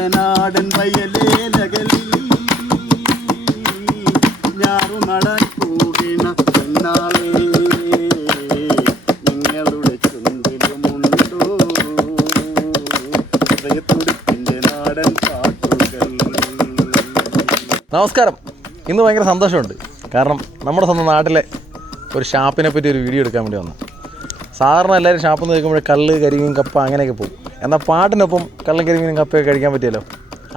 കുട്ടനാടൻ വയലേലകളിൽ ഞാറുനടാൻ കൂടിന പെണ്ണാളേ നിങ്ങളുടെ ചുണ്ടിലുമുണ്ടോ ഹൃദയത്തുടിപ്പിൻ്റെ നാടൻ പാട്ടുകൾ. നമസ്കാരം. ഇന്ന് ഭയങ്കര സന്തോഷമുണ്ട്. കാരണം നമ്മുടെ സ്വന്തം നാട്ടിലെ ഒരു ഷാപ്പിനെ പറ്റി ഒരു വീഡിയോ എടുക്കാൻ വേണ്ടി വന്നു. സാധാരണ എല്ലാവരും ഷാപ്പിൽ നിന്ന് കഴിക്കുമ്പോൾ കള്ള് കരിമീൻ കപ്പ അങ്ങനെയൊക്കെ പോകും. എന്നാൽ പാട്ടിനൊപ്പം കള്ളും കരിമീനും കപ്പയൊക്കെ കഴിക്കാൻ പറ്റിയല്ലോ.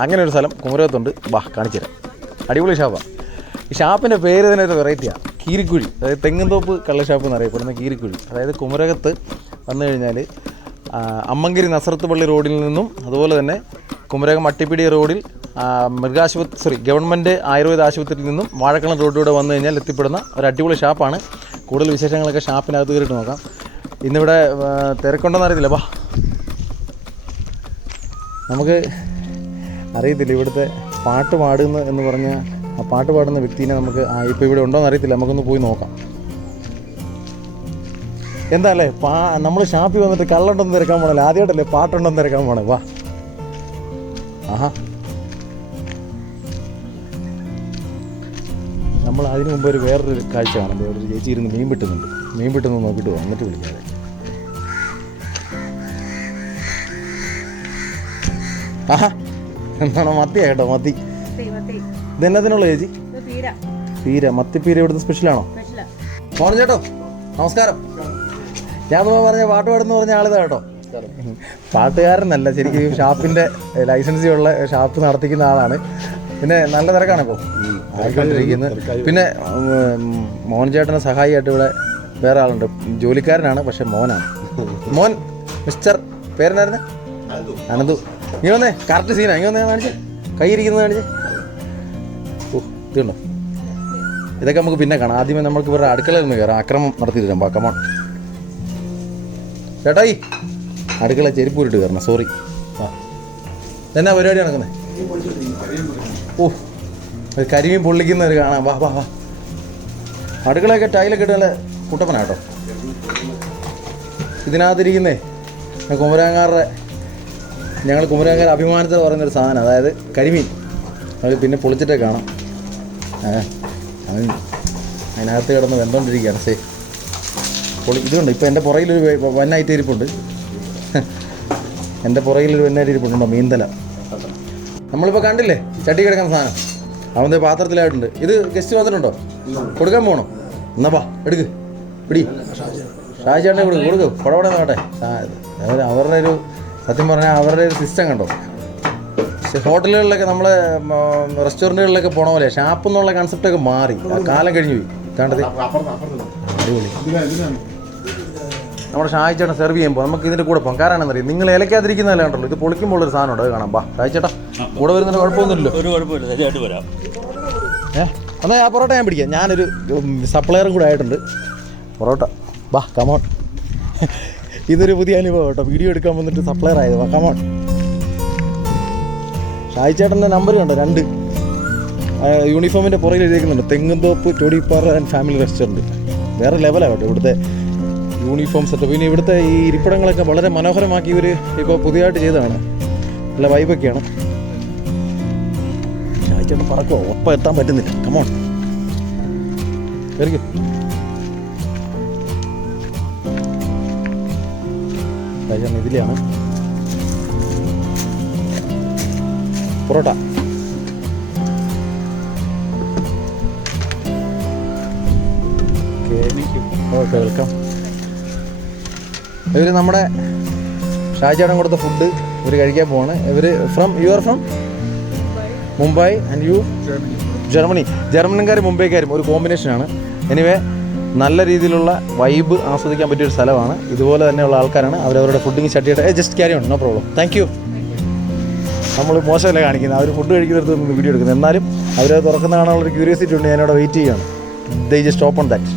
അങ്ങനെ ഒരു സ്ഥലം കുമരകത്തുണ്ട്. കാണിച്ചു തരാം. അടിപൊളി ഷാപ്പാണ്. ഈ ഷാപ്പിൻ്റെ പേര് തന്നെ ഒരു വെറൈറ്റിയാണ്. കീരിക്കുഴി, അതായത് തെങ്ങുംതോപ്പ് കള്ള് ഷാപ്പ് എന്നറിയപ്പെടുന്ന കീരിക്കുഴി. അതായത് കുമരകത്ത് വന്നു കഴിഞ്ഞാൽ അമ്മങ്കരി നസറത്ത് പള്ളി റോഡിൽ നിന്നും അതുപോലെ തന്നെ കുമരകം അട്ടിപ്പിടി റോഡിൽ ഗവൺമെൻറ് ആയുർവേദ ആശുപത്രിയിൽ നിന്നും വാഴക്കളം റോഡിലൂടെ വന്നു കഴിഞ്ഞാൽ എത്തിപ്പെടുന്ന ഒരു അടിപൊളി ഷാപ്പാണ്. കൂടുതൽ വിശേഷങ്ങളൊക്കെ ഷാപ്പിനകത്ത് കയറിയിട്ട് നോക്കാം. ഇന്നിവിടെ തിരക്കുണ്ടെന്ന് അറിയത്തില്ല. നമുക്ക് അറിയത്തില്ല ഇവിടുത്തെ പാട്ട് പാടുന്നു എന്ന് പറഞ്ഞാൽ ആ പാട്ട് പാടുന്ന വ്യക്തിനെ നമുക്ക് ഇപ്പോൾ ഇവിടെ ഉണ്ടോയെന്ന് അറിയത്തില്ല. നമുക്കൊന്ന് പോയി നോക്കാം. എന്താ അല്ലേ നമ്മൾ ഷാപ്പിൽ വന്നിട്ട് കള്ളുണ്ടെന്ന് തിരക്കാൻ പോകണല്ലോ. ആദ്യമായിട്ടല്ലേ പാട്ടുണ്ടെന്ന് തിരക്കാൻ പോണേ. ആഹാ, നമ്മൾ അതിന് മുമ്പ് വേറൊരു കാഴ്ച കാണുന്നത്. ഒരു ചേച്ചി ഇരുന്ന് മീൻ വെട്ടുന്നു നോക്കിയിട്ട് പോകും. എന്നിട്ട് വിളിക്കാതെ. ആഹാ, എന്താണ് മത്തിയാ കേട്ടോ, മത്തി. ഇതെന്നതിനുള്ള ചേച്ചി? പീര, മത്തിപ്പീര ഇവിടുത്തെ സ്പെഷ്യലാണോ? മോഹൻ ചേട്ടോ നമസ്കാരം. ഞാൻ പറഞ്ഞ പാട്ട് പാടുന്നു പറഞ്ഞ ആളിതാ കേട്ടോ. പാട്ടുകാരനല്ല, ശരിക്കും ഷാപ്പിൻ്റെ ലൈസൻസിയുള്ള ഷാപ്പ് നടത്തിക്കുന്ന ആളാണ്. പിന്നെ നല്ല തിരക്കാണ് ഇപ്പോൾ ആയിക്കൊണ്ടിരിക്കുന്നത്. പിന്നെ മോഹൻ ചേട്ടന് സഹായിയായിട്ട് ഇവിടെ വേറെ ആളുണ്ട്. ജോലിക്കാരനാണ്, പക്ഷെ മോനാണ്. മോൻ മിസ്റ്റർ പേരെന്നായിരുന്നു? അനന്തു. നീ വന്നേ, കറക്റ്റ് സീനാണ്. നീ വന്നേ, കാണിച്ചേ, കൈയിരിക്കുന്നത് കാണിച്ചേ. ഇതുണ്ടോ? ഇതൊക്കെ നമുക്ക് പിന്നെ കാണാം. ആദ്യമേ നമുക്ക് ഇവരുടെ അടുക്കളയിൽ നിന്ന് കയറാം. അക്രമം നടത്തിയിട്ടാ. കമോൺ ചേട്ടായി, അടുക്കള ചെരുപ്പൂരിട്ട് കയറണം. സോറി. എന്നാ പരിപാടി നടക്കുന്നത്? കരിമീൻ പൊള്ളിക്കുന്നവർ കാണാം. വാ. അടുക്കളയൊക്കെ ടൈലൊക്കെ ഇട്ട് നല്ല കുട്ടപ്പനാട്ടോ. ഇതിനകത്തിരിക്കുന്നേ ഞങ്ങൾ കുമരകക്കാരുടെ അഭിമാനത്തിൽ പറയുന്നൊരു സാധനം, അതായത് കരിമീൻ. അത് പിന്നെ പൊളിച്ചിട്ടേ കാണാം. അതിനകത്ത് കിടന്ന് വെന്തോണ്ടിരിക്കുകയാണ്. ഇതുണ്ട്. ഇപ്പോൾ എൻ്റെ പുറകിലൊരു വന്നായിട്ട് ഇരിപ്പുണ്ട്. എൻ്റെ പുറകിലൊരു വന്നായിട്ട് ഇരിപ്പുണ്ടോ, മീൻതല. നമ്മളിപ്പോൾ കണ്ടില്ലേ ചട്ടി കിടക്കുന്ന സാധനം, അവൻ്റെ പാത്രത്തിലായിട്ടുണ്ട്. ഇത് ഗസ്റ്റ് വന്നിട്ടുണ്ടോ? കൊടുക്കാൻ പോകണം. എന്നാ എടുക്ക്, പിടി. ഷാജിച്ചേട്ടനെ കൊടുക്കും. പടപടെ നോട്ടെ. അവരുടെ ഒരു, സത്യം പറഞ്ഞാൽ അവരുടെ ഒരു സിസ്റ്റം കണ്ടോ. ഹോട്ടലുകളിലൊക്കെ നമ്മളെ റെസ്റ്റോറൻറ്റുകളിലൊക്കെ പോണ പോലെ ഷാപ്പ് എന്നുള്ള കൺസെപ്റ്റൊക്കെ മാറി. കാലം കഴിഞ്ഞു പോയി. കണ്ടത് അടിപൊളി. നമ്മുടെ ഷാജിച്ചേട്ടൻ സെർവ് ചെയ്യുമ്പോൾ നമുക്ക് ഇതിൻ്റെ കൂടെ പോകാം. കാരണം എന്നറിയാം, നിങ്ങൾ ഇലക്കാതിരിക്കുന്നതല്ല കണ്ടല്ലോ. ഇത് പൊളിക്കുമ്പോൾ ഒരു സാധനം ഉണ്ട്, അത് കാണാം. ഷാജിച്ചേട്ടാ കൂടെ വരുന്നതിന് കുഴപ്പമൊന്നുമില്ലല്ലോ? ഒരു കുഴപ്പമില്ല. എന്നാൽ ആ പൊറോട്ട ഞാൻ പിടിക്കാം. ഞാനൊരു സപ്ലയറും കൂടെ ആയിട്ടുണ്ട്. പൊറോട്ട കമോൺ. ഇതൊരു പുതിയ അനുഭവം കേട്ടോ. വീഡിയോ എടുക്കാൻ വന്നിട്ട് സപ്ലയർ ആയത്. കമോൺ. ഷാജിച്ചേട്ടൻ്റെ നമ്പർ കണ്ടോ? 2 യൂണിഫോമിൻ്റെ പുറകിൽ എഴുതിക്കുന്നുണ്ട്. തെങ്ങുംതോപ്പ് ടോഡിപ്പാറ ആൻഡ് ഫാമിലി റെസ്റ്റോറൻറ്റ്. വേറെ ലെവലാണ് കേട്ടോ ഇവിടുത്തെ യൂണിഫോം സെറ്റപ്പ്. പിന്നെ ഇവിടുത്തെ ഈ ഇരിപ്പിടങ്ങളൊക്കെ വളരെ മനോഹരമാക്കി ഇവർ ഇപ്പോൾ പുതിയതായിട്ട് ചെയ്തതാണ്. നല്ല വൈബൊക്കെയാണ്. ഷാജിച്ചേട്ടൻ പറക്കുമോ? ഒപ്പം എത്താൻ പറ്റുന്നില്ല. കമോൺ ശരിക്കും. ഷാജിച്ചേട്ടൻ ഇതിലാണ് പൊറോട്ട. Okay, welcome. ഇവർ നമ്മുടെ ഷാജിച്ചേട്ടൻ കൊടുത്ത ഫുഡ് ഇവർ കഴിക്കാൻ പോവാണ്. You are from Mumbai and you Germany. ജർമ്മൻകാരും മുംബൈക്കാരും ഒരു കോമ്പിനേഷനാണ്. എനിവേ, നല്ല രീതിയിലുള്ള വൈബ് ആസ്വദിക്കാൻ പറ്റിയൊരു സ്ഥലമാണ്. ഇതുപോലെ തന്നെയുള്ള ആൾക്കാരാണ്. അവരവരുടെ ഫുഡിങ് ചട്ടിയുടെ just carry on, no problem. Thank you. നമ്മൾ മോശമല്ല കാണിക്കുന്നത്. അവർ ഫുഡ് കഴിക്കുന്നിടത്ത് നിന്ന് വീഡിയോ എടുക്കുന്നത്. എന്നാലും അവരത് തുറക്കുന്ന കാണാനുള്ളൊരു ക്യൂരിയോസിറ്റി ഉണ്ട്. ഞാനവിടെ വെയിറ്റ് ചെയ്യുകയാണ്. They just open that.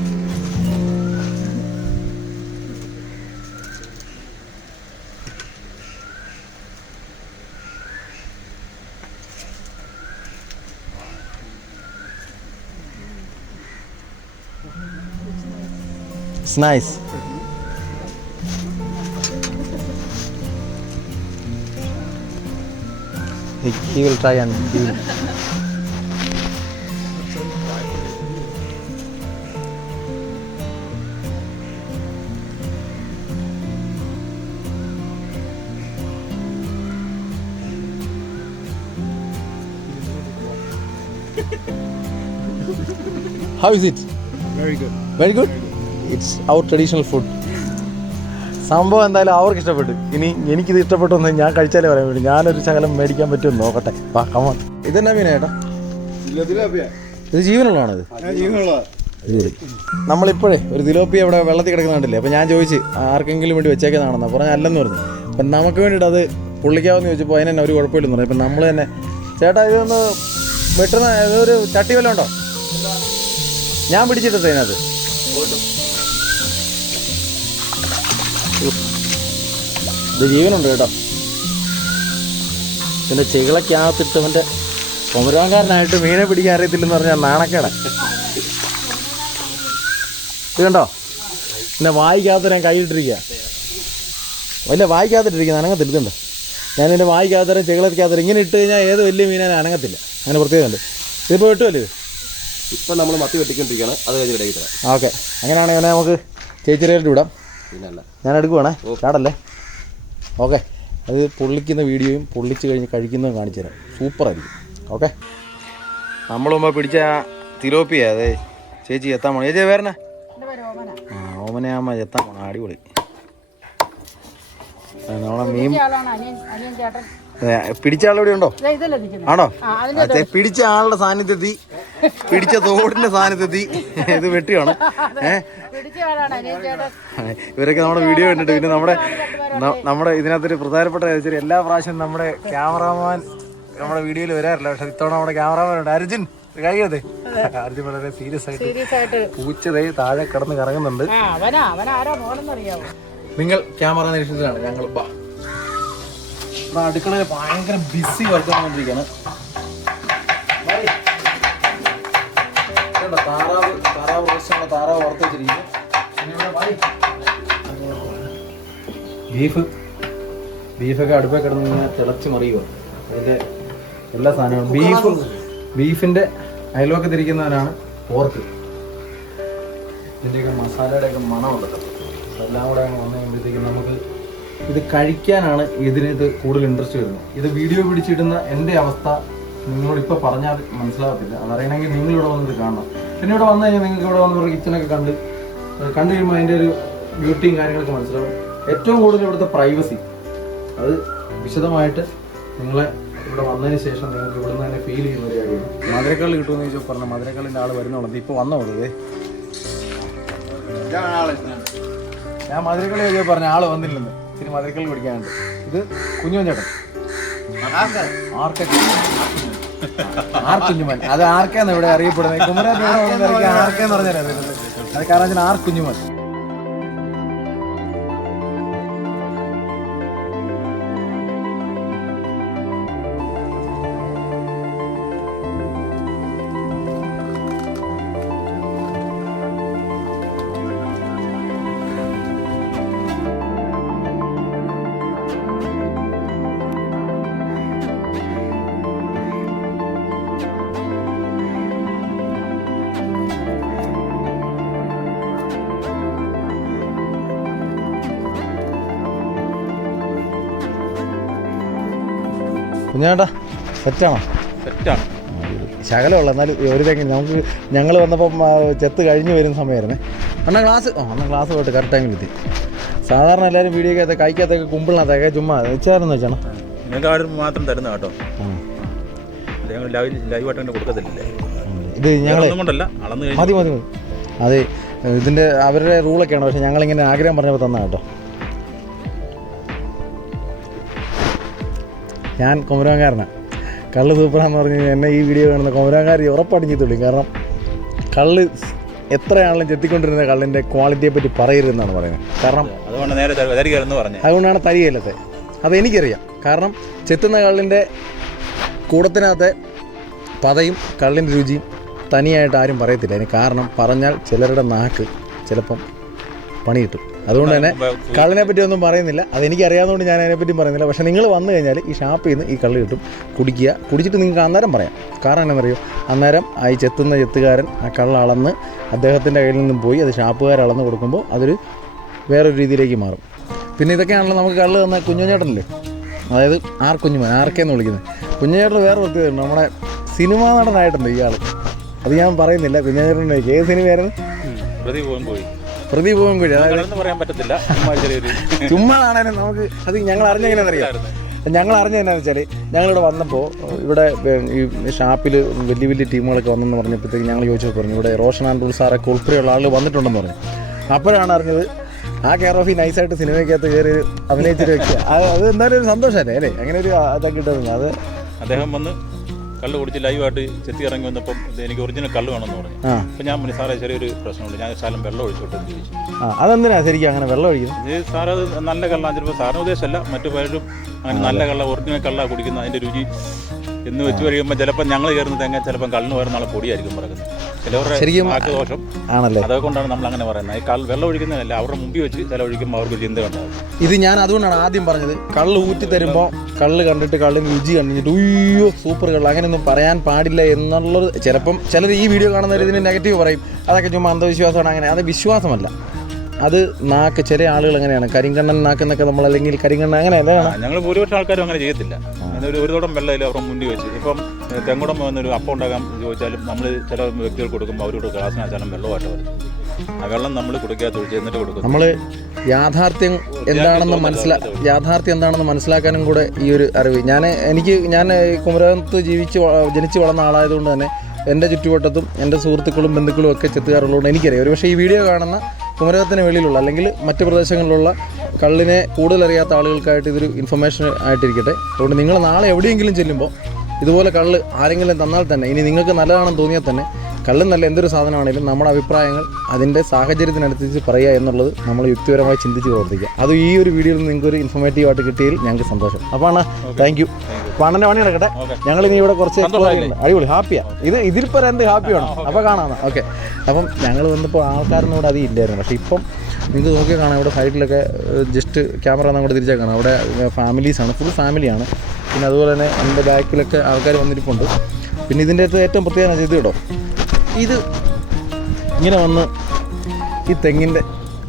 It's nice. He will try and he will. How is it? Very good. Very good? It's our traditional food. സംഭവം എന്തായാലും അവർക്ക് ഇഷ്ടപ്പെട്ടു. ഇനി എനിക്കിത് ഇഷ്ടപ്പെട്ടൊന്ന് ഞാൻ കഴിച്ചാലേ പറയാൻ വേണ്ടി ഞാനൊരു ശകലം മേടിക്കാൻ പറ്റുമെന്ന് നോക്കട്ടെ. വാ കമോൺ. ഇതെന്നാ മീനാ ചേട്ടാ? ഇത് ജീവനുള്ളതാണത്? നമ്മളിപ്പോഴേ ഒരു തിലോപ്പിയ ഇവിടെ വെള്ളത്തിൽ കിടക്കുന്നുണ്ടല്ലേ. അപ്പോൾ ഞാൻ ചോദിച്ച് ആർക്കെങ്കിലും വേണ്ടി വെച്ചേക്കുന്നതാണെന്ന് പറഞ്ഞാൽ അല്ലെന്ന് പറഞ്ഞു. അപ്പം നമുക്ക് വേണ്ടിയിട്ട് അത് പുള്ളിക്കാവെന്ന് ചോദിച്ചപ്പോൾ അതിന് തന്നെ ഒരു കുഴപ്പമില്ലെന്ന് പറഞ്ഞു. അപ്പം നമ്മൾ തന്നെ ചേട്ടാ ഇതൊന്ന് വെട്ടുന്ന ഇതൊരു ചട്ടി വല്ലതും ഉണ്ടോ? ഞാൻ പിടിച്ചിട്ടേ അതിനകത്ത് ഇത് ജീവനുണ്ട് കേട്ടോ. പിന്നെ ചെകിളക്കകത്തിട്ടവൻ്റെ കൊമരാങ്കാരനായിട്ട് മീനെ പിടിക്കാൻ അറിയത്തില്ലെന്ന് പറഞ്ഞാൽ നാണക്കേടാ. ഇത് കണ്ടോ, പിന്നെ വായിക്കകത്ത് ഞാൻ കൈയിട്ടിരിക്കുക. വലിയ വായിക്കകത്തിട്ടിരിക്കുന്നത് അനങ്ങത്തില്ല. ഇതുണ്ട് ഞാൻ എൻ്റെ വായിക്കകത്തരം ചെകിളക്കകത്തരം ഇങ്ങനെ ഇട്ട് കഴിഞ്ഞാൽ ഏത് വലിയ മീനെ അനങ്ങത്തില്ല. അങ്ങനെ പ്രത്യേകമുണ്ട്. ഇതിപ്പോൾ വെട്ടുമല്ലേ ഇത്? ഇപ്പം നമ്മൾ മത്തി വെട്ടിക്കൊണ്ടിരിക്കുകയാണ്. അത് കഴിഞ്ഞ് റെഡി തരാം. ഓക്കെ, അങ്ങനെയാണെങ്കിൽ അവനെ നമുക്ക് ചേച്ചിയിലേക്ക് വിടാം. പിന്നല്ല ഞാൻ എടുക്കുവാണേ, ചാടല്ലേ? ഓക്കെ, അത് പൊള്ളിക്കുന്ന വീഡിയോയും പൊള്ളിച്ച് കഴിഞ്ഞ് കഴിക്കുന്നതും കാണിച്ചു തരാം. സൂപ്പറായിരിക്കും. ഓക്കെ, നമ്മൾ മുമ്പ് പിടിച്ച തിലോപ്പിയ അതെ ചേച്ചി എത്താൻ പോണം. ചേച്ചി വേറെ ഓമനയാമ്മ എത്താൻ പോണം. അടിപൊളി. നമ്മളെ മീൻ പിടിച്ച ആളിവിടെ ഉണ്ടോ? ആണോ? പിടിച്ച ആളുടെ സാന്നിധ്യത്തിൽ, പിടിച്ച തോടിന്റെ സാന്നിധ്യത്തിൽ ഇത് വെട്ടിയാണ്. ഇവരൊക്കെ നമ്മുടെ വീഡിയോ കണ്ടിട്ട് പിന്നെ നമ്മുടെ ഇതിനകത്തൊരു പ്രധാനപ്പെട്ട കാര്യം, എല്ലാ പ്രാവശ്യവും നമ്മുടെ ക്യാമറാമാൻ നമ്മുടെ വീഡിയോയിൽ വരാറില്ല. പക്ഷെ ഇത്തവണ നമ്മുടെ ക്യാമറാമാൻ ഉണ്ട്. അർജുൻ കഴിയതെ. അർജുൻ വളരെ സീരിയസ് ആയിട്ട് പൂച്ചതേ താഴെ കിടന്ന് കറങ്ങുന്നുണ്ട്. നിങ്ങൾ ക്യാമറ നിരീക്ഷണത്തിലാണ്. ഞങ്ങൾ അടുക്കളയിൽ ഭയങ്കര ബിസി വർക്ക് ചെയ്തുകൊണ്ടിരിക്കുകയാണ്. താറാവ് റോസ്റ്റാണ്. താറാവ് വറുത്ത് വെച്ചിരിക്കുന്നു. ബീഫൊക്കെ അടുപ്പേ കിടന്ന് ഇങ്ങനെ തിളച്ച് മറിയുക. അതിൻ്റെ എല്ലാ സാധനങ്ങളും ബീഫിൻ്റെ അയൽവക്കത്തിരിക്കുന്നവനാണ് പോർക്ക്. ഇതിൻ്റെയൊക്കെ മസാലയുടെയൊക്കെ മണമുണ്ടല്ലോ. അതെല്ലാം കൂടെ അങ്ങ് വന്നു കഴിയുമ്പോഴത്തേക്കും നമുക്ക് ഇത് കഴിക്കാനാണ് ഇതിനകത്ത് കൂടുതൽ ഇൻട്രസ്റ്റ് വരുന്നത്. ഇത് വീഡിയോ പിടിച്ചിടുന്ന എൻ്റെ അവസ്ഥ നിങ്ങളോടിപ്പോൾ പറഞ്ഞാൽ മനസ്സിലാകത്തില്ല. അതറിയണമെങ്കിൽ നിങ്ങളിവിടെ വന്നത് കാണണം. പിന്നെ ഇവിടെ വന്നു കഴിഞ്ഞാൽ നിങ്ങൾക്ക് ഇവിടെ വന്ന് കിച്ചണൊക്കെ കണ്ടു കഴിയുമ്പോൾ അതിൻ്റെ ഒരു ബ്യൂട്ടിയും കാര്യങ്ങളൊക്കെ മനസ്സിലാവും. ഏറ്റവും കൂടുതൽ ഇവിടുത്തെ പ്രൈവസി, അത് വിശദമായിട്ട് നിങ്ങളെ ഇവിടെ വന്നതിന് ശേഷം നിങ്ങൾക്ക് ഇവിടെ നിന്ന് തന്നെ ഫീൽ ചെയ്യുന്ന ഒരു കാര്യമാണ്. മധുരക്കള്ളി കിട്ടുമെന്ന് ചോദിച്ചാൽ പറഞ്ഞാൽ മധുരക്കള്ളിൻ്റെ ആൾ വരുന്നുള്ളത് ഇപ്പോൾ വന്നോ? അതേ ഞാൻ മധുരക്കള്ളി ചോദിച്ചാൽ പറഞ്ഞ ആൾ വന്നില്ലെന്ന്. ഇത്തിരി മധുരക്കള്ളി പിടിക്കാനുണ്ട്. ഇത് കുഞ്ഞുമഞ്ചേട്ടൻ ആർക്കുഞ്ഞുമൻ. അത് ആർക്കാന്ന് ഇവിടെ അറിയപ്പെടുന്നത്. കുമരൻ ആർക്കെന്ന് പറഞ്ഞാൽ അത് കാരണം ആർക്കുഞ്ഞുമൻ. കുഞ്ഞാട്ടാ സെറ്റാണോ? സെറ്റാണ്. ശകലമുള്ള എന്നാലും ഒരു തെങ്ങ് നമുക്ക് ഞങ്ങൾ വന്നപ്പം ചെത്ത് കഴിഞ്ഞ് വരുന്ന സമയമായിരുന്നേ. അണ്ണാ ക്ലാസ് പോയിട്ട് കറക്റ്റ് ടൈമിൽ എത്തി. സാധാരണ എല്ലാവരും വീഡിയോക്കകത്ത് കൈക്കകത്തൊക്കെ കുമ്പിളിനകത്തൊക്കെ ചുമ്മാ വെച്ചായിരുന്നു വെച്ചാണ്. നിങ്ങൾക്ക് ആരും മാത്രം തരുന്ന കേട്ടോ. ലൈവായിട്ട് കൊടുക്കത്തില്ലേ? ഇത് ഞങ്ങൾ മതി അതെ, ഇതിൻ്റെ അവരുടെ റൂളൊക്കെയാണ്. പക്ഷേ ഞങ്ങളിങ്ങനെ ആഗ്രഹം പറഞ്ഞപ്പോൾ തന്നാ കേട്ടോ. ഞാൻ കൊമരാങ്കാരനാണ്. കള്ള് സൂപ്പറാന്ന് പറഞ്ഞ് എന്നെ ഈ വീഡിയോ കാണുന്ന കൊമരാങ്കാർ ഉറപ്പായിട്ടും ചെയ്തുള്ളൂ. കാരണം കള്ള് എത്രയാണെങ്കിലും ചെത്തിക്കൊണ്ടിരുന്ന കള്ളിൻ്റെ ക്വാളിറ്റിയെ പറ്റി പറയരുതെന്നാണ് പറയുന്നത്. കാരണം അതുകൊണ്ടാണ് തരികയില്ലത്തെ. അതെനിക്കറിയാം. കാരണം ചെത്തുന്ന കള്ളിൻ്റെ കൂടത്തിനകത്തെ പതയും കള്ളിൻ്റെ രുചിയും തനിയായിട്ട് ആരും പറയത്തില്ല. അതിന് കാരണം പറഞ്ഞാൽ ചിലരുടെ നാക്ക് ചിലപ്പം പണി കിട്ടും. അതുകൊണ്ട് തന്നെ കള്ളിനെ പറ്റി ഒന്നും പറയുന്നില്ല. അതെനിക്ക് അറിയാവുന്നതുകൊണ്ട് ഞാൻ അതിനെപ്പറ്റി പറയുന്നില്ല. പക്ഷേ നിങ്ങൾ വന്നു കഴിഞ്ഞാൽ ഈ ഷാപ്പിൽ നിന്ന് ഈ കള്ള് കിട്ടും. കുടിച്ചിട്ട് നിങ്ങൾക്ക് അന്നേരം പറയാം. കാരണം എന്നാണെന്നറിയോ, അന്നേരം ആ ഈ ചെത്തുകാരൻ ആ കള്ള് അളന്ന് അദ്ദേഹത്തിൻ്റെ കയ്യിൽ നിന്നും പോയി അത് ഷാപ്പുകാർ അളന്ന് കൊടുക്കുമ്പോൾ അതൊരു വേറൊരു രീതിയിലേക്ക് മാറും. പിന്നെ ഇതൊക്കെയാണല്ലോ നമുക്ക് കള്ള് തന്ന കുഞ്ഞുചേട്ടനല്ലേ, അതായത് ആർക്കേന്ന് വിളിക്കുന്നത്. കുഞ്ഞുചേട്ടൻ വേറെ പ്രത്യേകതയുണ്ട്. നമ്മുടെ സിനിമാ നടനായിട്ടുണ്ട് ഇയാൾ. അത് ഞാൻ പറയുന്നില്ല. കുഞ്ഞുചേട്ടൻ്റെ ഏത് സിനിമയായിരുന്നു? പ്രദീപ് കോഴി. അതായത് പറയാൻ പറ്റത്തില്ല, ചുമ്മാതാണേലും നമുക്ക് അത് ഞങ്ങൾ അറിഞ്ഞെങ്ങനെയാണെന്നറിയാം. ഞങ്ങൾ അറിഞ്ഞതെന്നാന്ന് വെച്ചാൽ ഞങ്ങളിവിടെ വന്നപ്പോൾ ഇവിടെ ഈ ഷാപ്പിൽ വലിയ വലിയ ടീമുകളൊക്കെ വന്നെന്ന് പറഞ്ഞപ്പോഴത്തേക്ക് ഞങ്ങൾ ചോദിച്ചപ്പോൾ പറഞ്ഞു ഇവിടെ റോഷൻ ആൻഡ് റൂൾ സാറൊക്കെ ഉൾപ്പെടെയുള്ള ആളുകൾ വന്നിട്ടുണ്ടെന്ന് പറഞ്ഞു. അപ്പോഴാണ് അറിഞ്ഞത് ആ കെയർ ഓഫ് നൈസായിട്ട് സിനിമയ്ക്കകത്ത് കയറി അഭിനയിച്ചൊരു വ്യക്തി. അത് എന്തായാലും ഒരു സന്തോഷമല്ലേ അല്ലേ, അങ്ങനെ ഒരു ഇതൊക്കെ കിട്ടുന്നത്. അത് അദ്ദേഹം വന്ന് കള്ള് കുടിച്ച് ലൈവായിട്ട് ചെത്തി ഇറങ്ങി വന്നപ്പം എനിക്ക് ഒറിജിനൽ കള്ള് വേണമെന്ന് പറഞ്ഞു. അപ്പം ഞാൻ പറഞ്ഞു സാറേ ചെറിയൊരു പ്രശ്നമുണ്ട്, ഞാൻ ശാലം വെള്ളം ഒഴിച്ചോട്ടെ എന്ന് ചോദിച്ചു. അതെന്തിനാ ശരിക്കും അങ്ങനെ വെള്ളം ഒഴിക്കുന്നത്? ഇത് സാറ് അത് നല്ല കള്ളാണ്, ചിലപ്പോൾ സാറിന് ഉദ്ദേശമല്ല, മറ്റു പലരും അങ്ങനെ നല്ല കള്ള ഒറിജിനൽ കള്ളാണ് കുടിക്കുന്നത്. അതിൻ്റെ രുചി എന്ന് വെച്ച് കഴിയുമ്പോൾ ചിലപ്പോൾ ഞങ്ങൾ കയറുന്ന തേങ്ങ ചിലപ്പോൾ കള്ളിന് പകരം നാളെ പൊടിയായിരിക്കും പറയുന്നത്. ചിലവരുടെ ദോഷം ആണല്ലേ, അതുകൊണ്ടാണ് നമ്മൾ അങ്ങനെ പറയുന്നത്. ഈ വെള്ളം ഒഴിക്കുന്നതല്ല, അവരുടെ മുമ്പിൽ വെച്ച് ചില ഒഴിക്കുമ്പോൾ അവർക്ക് ചിന്ത ഉണ്ടാകും. ഇത് ഞാൻ അതുകൊണ്ടാണ് ആദ്യം പറഞ്ഞത്, കള്ള് ഊറ്റി തരുമ്പോൾ കള്ള് കണ്ടിട്ട് കള്ളിന് രുചി കണ്ടിട്ട് ഉയ്യോ സൂപ്പർ കള്ള് അങ്ങനെയൊന്നും പറയാൻ പാടില്ല എന്നുള്ളത്. ചിലപ്പം ചിലർ ഈ വീഡിയോ കാണുന്നവർ ഇതിന് നെഗറ്റീവ് പറയും, അതൊക്കെ ചുമ്മാ അന്ധവിശ്വാസമാണ്. അങ്ങനെ അത് വിശ്വാസമല്ല, അത് നാക്ക്. ചില ആളുകൾ അങ്ങനെയാണ്, കരിങ്കണ്ണൻ നാക്കെന്നൊക്കെ നമ്മൾ, അല്ലെങ്കിൽ കരിങ്കണ്ണൻ അങ്ങനെയല്ല. ഞങ്ങൾ ഭൂരിപക്ഷം ആൾക്കാരും അങ്ങനെ ചെയ്യത്തില്ല. ഒരു തോടം വെള്ളമില്ല അവരുടെ മുന്നിൽ വെച്ച്. ഇപ്പം തെങ്ങുടം വന്നൊരു അപ്പം ഉണ്ടാകാൻ ചോദിച്ചാലും നമ്മൾ ചില വ്യക്തികൾ കൊടുക്കുമ്പോൾ അവരോട് ഗ്ലാസ്സിനാച്ചാലും വെള്ളമായിട്ട് വരും. ആ വെള്ളം നമ്മൾ കുടിക്കാത്ത ഒഴിച്ച് എന്നിട്ട് കൊടുക്കും. നമ്മൾ യാഥാർത്ഥ്യം എന്താണെന്ന് മനസ്സിലാക്കാനും കൂടെ ഈ ഒരു അറിവ്. ഞാൻ കുമരകത്ത് ജനിച്ച് വളർന്ന ആളായതുകൊണ്ട് തന്നെ എൻ്റെ ചുറ്റുവട്ടത്തും എൻ്റെ സുഹൃത്തുക്കളും ബന്ധുക്കളും ഒക്കെ ചെത്തുകാറുള്ളതുകൊണ്ട് എനിക്കറിയാം. ഒരു പക്ഷേ ഈ വീഡിയോ കാണുന്ന കുമരകത്തിന് വെളിയിലുള്ള അല്ലെങ്കിൽ മറ്റ് പ്രദേശങ്ങളിലുള്ള കള്ളിനെ കൂടുതൽ അറിയാത്ത ആളുകൾക്കായിട്ട് ഇതൊരു ഇൻഫർമേഷൻ ആയിട്ടിരിക്കട്ടെ. അതുകൊണ്ട് നിങ്ങൾ നാളെ എവിടെയെങ്കിലും ചെല്ലുമ്പോൾ ഇതുപോലെ കള്ള് ആരെങ്കിലും തന്നാൽ തന്നെ, ഇനി നിങ്ങൾക്ക് നല്ലതാണെന്ന് തോന്നിയാൽ തന്നെ, കള്ളും നല്ല എന്തൊരു സാധനമാണെങ്കിലും നമ്മുടെ അഭിപ്രായങ്ങൾ അതിൻ്റെ സാഹചര്യത്തിനനുസരിച്ച് പറയുക എന്നുള്ളത് നമ്മൾ യുക്തിപരമായി ചിന്തിച്ച് പ്രവർത്തിക്കുക. അത് ഈ ഒരു വീഡിയോയിൽ നിങ്ങൾക്കൊരു ഇൻഫോർമേറ്റീവായിട്ട് കിട്ടിയതിൽ ഞങ്ങൾക്ക് സന്തോഷം. അപ്പോൾ അണ്ണാ താങ്ക് യു. അപ്പോൾ അണ്ണൻ്റെ പണി നടക്കട്ടെ. ഞങ്ങൾ ഇനി ഇവിടെ കുറച്ച് അടിപൊളി ഹാപ്പിയാണ്. ഇതിൽ പറയാൻ എന്ത് ഹാപ്പി വേണം. അപ്പോൾ കാണാം. ഓക്കെ. അപ്പം ഞങ്ങൾ വന്നപ്പോൾ ആൾക്കാരൊന്നും ഇവിടെ അധികം ഇല്ലായിരുന്നു. പക്ഷേ ഇപ്പം നിങ്ങൾക്ക് നോക്കിയാൽ കാണാം, ഇവിടെ സൈഡിലൊക്കെ ജസ്റ്റ് ക്യാമറ അങ്ങോട്ട് തിരിച്ചാൽ കാണാം. അവിടെ ഫാമിലീസാണ്, ഫുൾ ഫാമിലിയാണ്. പിന്നെ അതുപോലെ തന്നെ എൻ്റെ ബാക്കിലൊക്കെ ആൾക്കാർ വന്നിരിപ്പുണ്ട്. പിന്നെ ഇതിൻ്റെ അടുത്ത് ഏറ്റവും പ്രത്യേകത ചെയ്ത് കേട്ടോ, ഇത് ഇങ്ങനെ വന്ന് ഈ തെങ്ങിൻ്റെ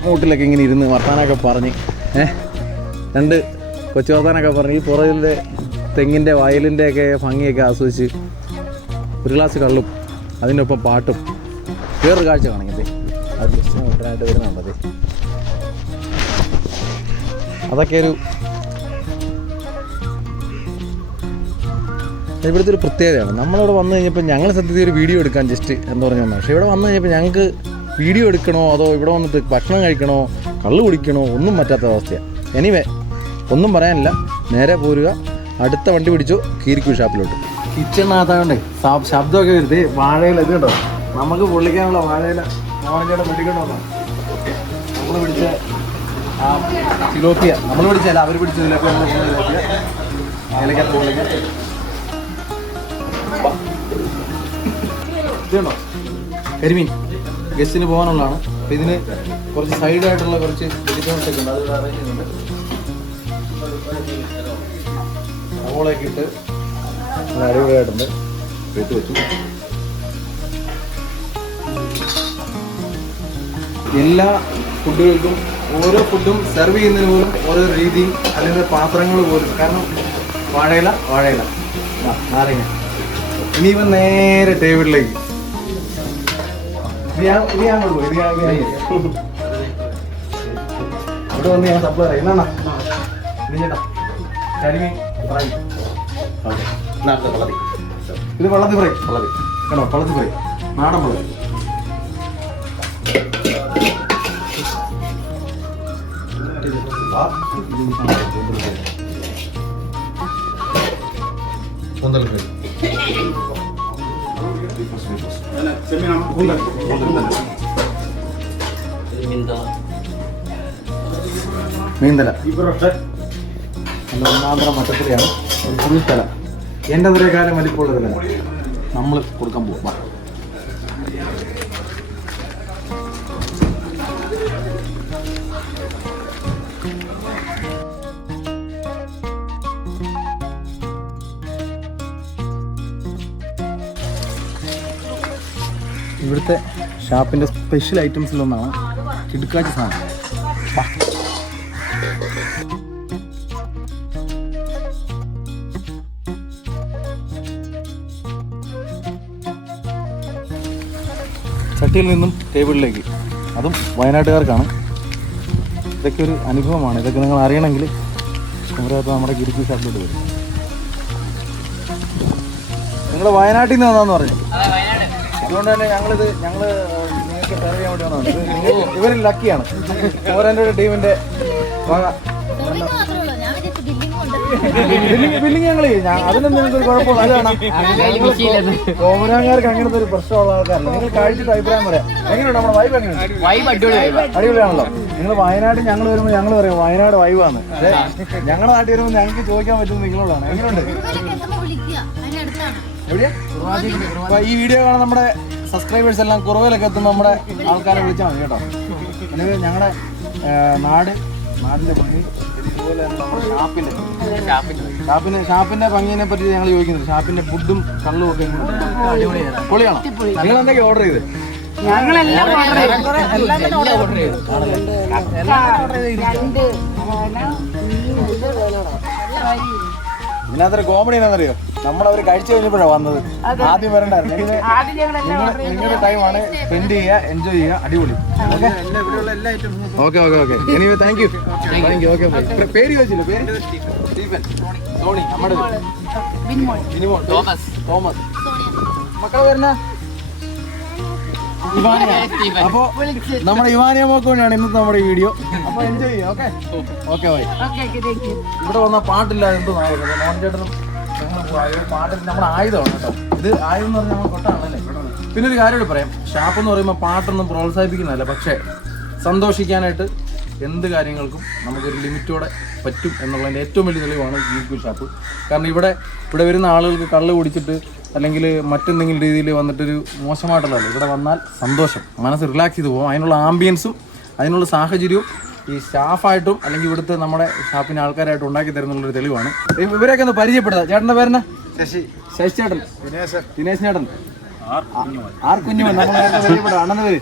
മൂട്ടിലൊക്കെ ഇങ്ങനെ ഇരുന്ന് വർത്താനൊക്കെ പറഞ്ഞ് രണ്ട് കൊച്ചു വർത്താനൊക്കെ പറഞ്ഞ് ഈ പുറകിലെ തെങ്ങിൻ്റെ വയലിൻ്റെയൊക്കെ ഭംഗിയൊക്കെ ആസ്വദിച്ച് ഒരു ഗ്ലാസ് കള്ളും അതിൻ്റെ ഒപ്പം പാട്ടും വേറൊരു കാഴ്ച കാണിക്കട്ടെ. അത് ജസ്റ്റ് ഉടനായിട്ട് വരുന്നുണ്ടത്. അതൊക്കെ ഇവിടുത്തെ ഒരു പ്രത്യേകതയാണ്. നമ്മളിവിടെ വന്നു കഴിഞ്ഞപ്പോൾ ഞങ്ങൾ സത്യത്തിൽ ഒരു വീഡിയോ എടുക്കാൻ ജസ്റ്റ് എന്താ പറഞ്ഞാൽ, പക്ഷേ ഇവിടെ വന്നു കഴിഞ്ഞപ്പോൾ ഞങ്ങൾക്ക് വീഡിയോ എടുക്കണോ അതോ ഇവിടെ വന്നിട്ട് ഭക്ഷണം കഴിക്കണോ കള്ള് കുടിക്കണോ ഒന്നും പറ്റാത്ത അവസ്ഥയാണ്. എനിവേ ഒന്നും പറയാനില്ല, നേരെ പോരുക, അടുത്ത വണ്ടി പിടിച്ചു കീരിക്കൂ ഷാപ്പിലോട്ട്. കിച്ചണിനകത്തായോണ്ടേ ശബ്ദമൊക്കെ വരുത്തേ. വാഴയില ഇത് കേട്ടോ, നമുക്ക് പൊള്ളിക്കാനുള്ള വാഴയില ഓണഞ്ചേട്ടൻ പിടിക്കണോ. നമ്മൾ പിടിച്ച ആ സിലോപ്പിയ, നമ്മൾ പിടിച്ചല്ല അവർ പിടിച്ച സിലോപ്പിയ, ഏലക്കാത്ത പൊള്ളിക്ക ഇതുണ്ടോ കരിമീൻ ഗസ്റ്റിന് പോകാനുള്ളതാണ്. അപ്പം ഇതിന് കുറച്ച് സൈഡായിട്ടുള്ള കുറച്ച് വെജിറ്റബിൾസ് ഒക്കെ ഉണ്ട്, അത് അറേഞ്ച് ചെയ്യുന്നുണ്ട്. സവോളയൊക്കെ ഇട്ട് അടിപൊളിയായിട്ടുണ്ട്. വെച്ച് വെച്ചു. എല്ലാ ഫുഡുകൾക്കും ഓരോ ഫുഡും സെർവ് ചെയ്യുന്നതിന് പോലും ഓരോ രീതിയും അല്ലെങ്കിൽ പാത്രങ്ങൾ പോലും. കാരണം വാഴയില നാരങ്ങ. ഇനിയിപ്പം നേരെ ടേബിളിലേക്ക് അവിടെ വന്ന് ഞാൻ സപ്ലൈ പറയാം. എന്നാ ചേട്ടാ കരിമീൻ ഫ്രൈ, ഇത് വെള്ളത്തിൽ ഫ്രൈ, കേട്ടോ വെള്ളത്തിൽ ഫ്രൈ, നാടൻ വെള്ളം. മീന്തല ഒന്നാന്തരം മട്ടത്തിലാണ് ഒരു ഫുൾ തല. എൻ്റെ ഒരേ കാലം വലിപ്പമുള്ള തല നമ്മൾ കൊടുക്കാൻ പോകും. ഇവിടുത്തെ ഷാപ്പിൻ്റെ സ്പെഷ്യൽ ഐറ്റംസിലൊന്നാണ് കിടുക്കാച്ചി സാധനം. ചട്ടിയിൽ നിന്നും ടേബിളിലേക്ക്, അതും വയനാട്ടുകാർക്കാണ്. ഇതൊക്കെ ഒരു അനുഭവമാണ്. ഇതൊക്കെ നിങ്ങൾ അറിയണമെങ്കിൽ കുമരകത്ത് നമ്മുടെ ഗിരിക്ക് ഷാപ്പിലോട്ട് വരും. നിങ്ങൾ വയനാട്ടിൽ നിന്ന് വന്നാന്ന് പറഞ്ഞു. അതുകൊണ്ട് തന്നെ ഞങ്ങൾ നിങ്ങൾക്ക് സെർവ് ചെയ്യാൻ വേണ്ടി വന്നതാണ്. ഇവർ ലക്കിയാണ്. കുമരൻ്റെ ഒരു ടീമിൻ്റെ വക ബില്ലിങ് ഞങ്ങൾ അതിനൊന്നും നിങ്ങൾക്ക് ഒരു കുഴപ്പമില്ല. അതാണ് കോമരാങ്കാർക്ക് അങ്ങനത്തെ ഒരു പ്രശ്നമുള്ള ആൾക്കാരല്ല. നിങ്ങൾ കഴിച്ചിട്ട് അഭിപ്രായം പറയാം. എങ്ങനെയുണ്ട് നമ്മുടെ വൈബ്? എങ്ങനെയുണ്ട്? അടിപൊളിയാണല്ലോ. നിങ്ങൾ വയനാട് ഞങ്ങൾ വരുമ്പോൾ ഞങ്ങൾ പറയും വയനാട് വൈബാണ്. പക്ഷേ ഞങ്ങളുടെ നാട്ടിൽ വരുമ്പോൾ ഞങ്ങൾക്ക് ചോദിക്കാൻ പറ്റുന്നത് നിങ്ങളോടാണ്. എങ്ങനെയുണ്ട്? എവിടെയാ? അപ്പോൾ ഈ വീഡിയോ കാണാൻ നമ്മുടെ സബ്സ്ക്രൈബേഴ്സ് എല്ലാം കുറവിലൊക്കെ എത്തുമ്പോൾ നമ്മുടെ ആൾക്കാരെ വിളിച്ചാൽ മതി കേട്ടോ. எனவே ഞങ്ങളുടെ നാടിൻ്റെ ഭംഗി ഇതുപോലെ ഷാപ്പിന്റെ ഭംഗിനെ പറ്റി ഞങ്ങൾ ചോദിക്കുന്നുണ്ട്. ഷാപ്പിന്റെ ഫുഡും കള്ളും ഒക്കെ പൊളിയാണോ? നിങ്ങൾ എന്തൊക്കെ ഓർഡർ ചെയ്ത്? ഇതിനകത്തൊരു കോമഡി എന്നാണെന്നറിയോ? നമ്മളവർ കഴിച്ചു കഴിഞ്ഞപ്പോഴാണ് വന്നത്. ആദ്യം വരണ്ടായിരുന്നു. നിങ്ങളുടെ ടൈമാണ് സ്പെൻഡ് ചെയ്യുക, എൻജോയ് ചെയ്യുക. അടിപൊളി. Okay okay okay. Anyway thank you. Okay. പേര് ചോദിച്ചില്ല? പേര് സ്റ്റീഫൻ, സോണി, നമ്മുടെ തോമസ്. മക്കളെ വരുന്ന ഇവാനിയ. അപ്പോൾ നമ്മുടെ ഇവാനിയ മോക്കോണിയാണ് ഇന്നത്തെ നമ്മുടെ വീഡിയോ. അപ്പോൾ എൻജോയ് ചെയ്യാം. Okay okay bye. ഇവിടെ വന്നാൽ പാട്ടില്ലാതെ എന്തോ നാളെ മോഹൻചേട്ടനും പാട്ടിൽ നമ്മുടെ ആയുധമാണ് കേട്ടോ. ഇത് ആയുധം എന്ന് പറഞ്ഞാൽ നമ്മൾ കൊട്ടാണല്ലേ. പിന്നെ ഒരു കാര്യം കൂടി പറയാം. ഷാപ്പെന്ന് പറയുമ്പോൾ പാട്ടൊന്നും പ്രോത്സാഹിപ്പിക്കുന്നതല്ല, പക്ഷേ സന്തോഷിക്കാനായിട്ട് എന്ത് കാര്യങ്ങൾക്കും നമുക്കൊരു ലിമിറ്റോടെ പറ്റും എന്നുള്ളതിൻ്റെ ഏറ്റവും വലിയ തെളിവാണ് ഗീർക്കു ഷാപ്പ്. കാരണം ഇവിടെ വരുന്ന ആളുകൾക്ക് കള്ള് കുടിച്ചിട്ട് അല്ലെങ്കിൽ മറ്റെന്തെങ്കിലും രീതിയിൽ വന്നിട്ടൊരു മോശമായിട്ടുള്ളതല്ല. ഇവിടെ വന്നാൽ സന്തോഷം, മനസ്സ് റിലാക്സ് ചെയ്ത് പോകും. അതിനുള്ള ആംബിയൻസും അതിനുള്ള സാഹചര്യവും ഈ സ്റ്റാഫായിട്ടും അല്ലെങ്കിൽ ഇവിടുത്തെ നമ്മുടെ ഷാപ്പിൻ്റെ ആൾക്കാരായിട്ട് ഉണ്ടാക്കി തരുന്നുള്ളൊരു തെളിവാണ്. ഇവരെയൊക്കെ ഒന്ന് പരിചയപ്പെടുത്താം. ചേട്ടൻ്റെ പേരെന്നാ? ശശി ചേട്ടൻ, ദിനേശ് ചേട്ടൻ, ആർ കുഞ്ഞുമൻ. നമ്മൾ നേരത്തെ പരിചയപ്പെട്ട അണ്ണൻ്റെ പേര്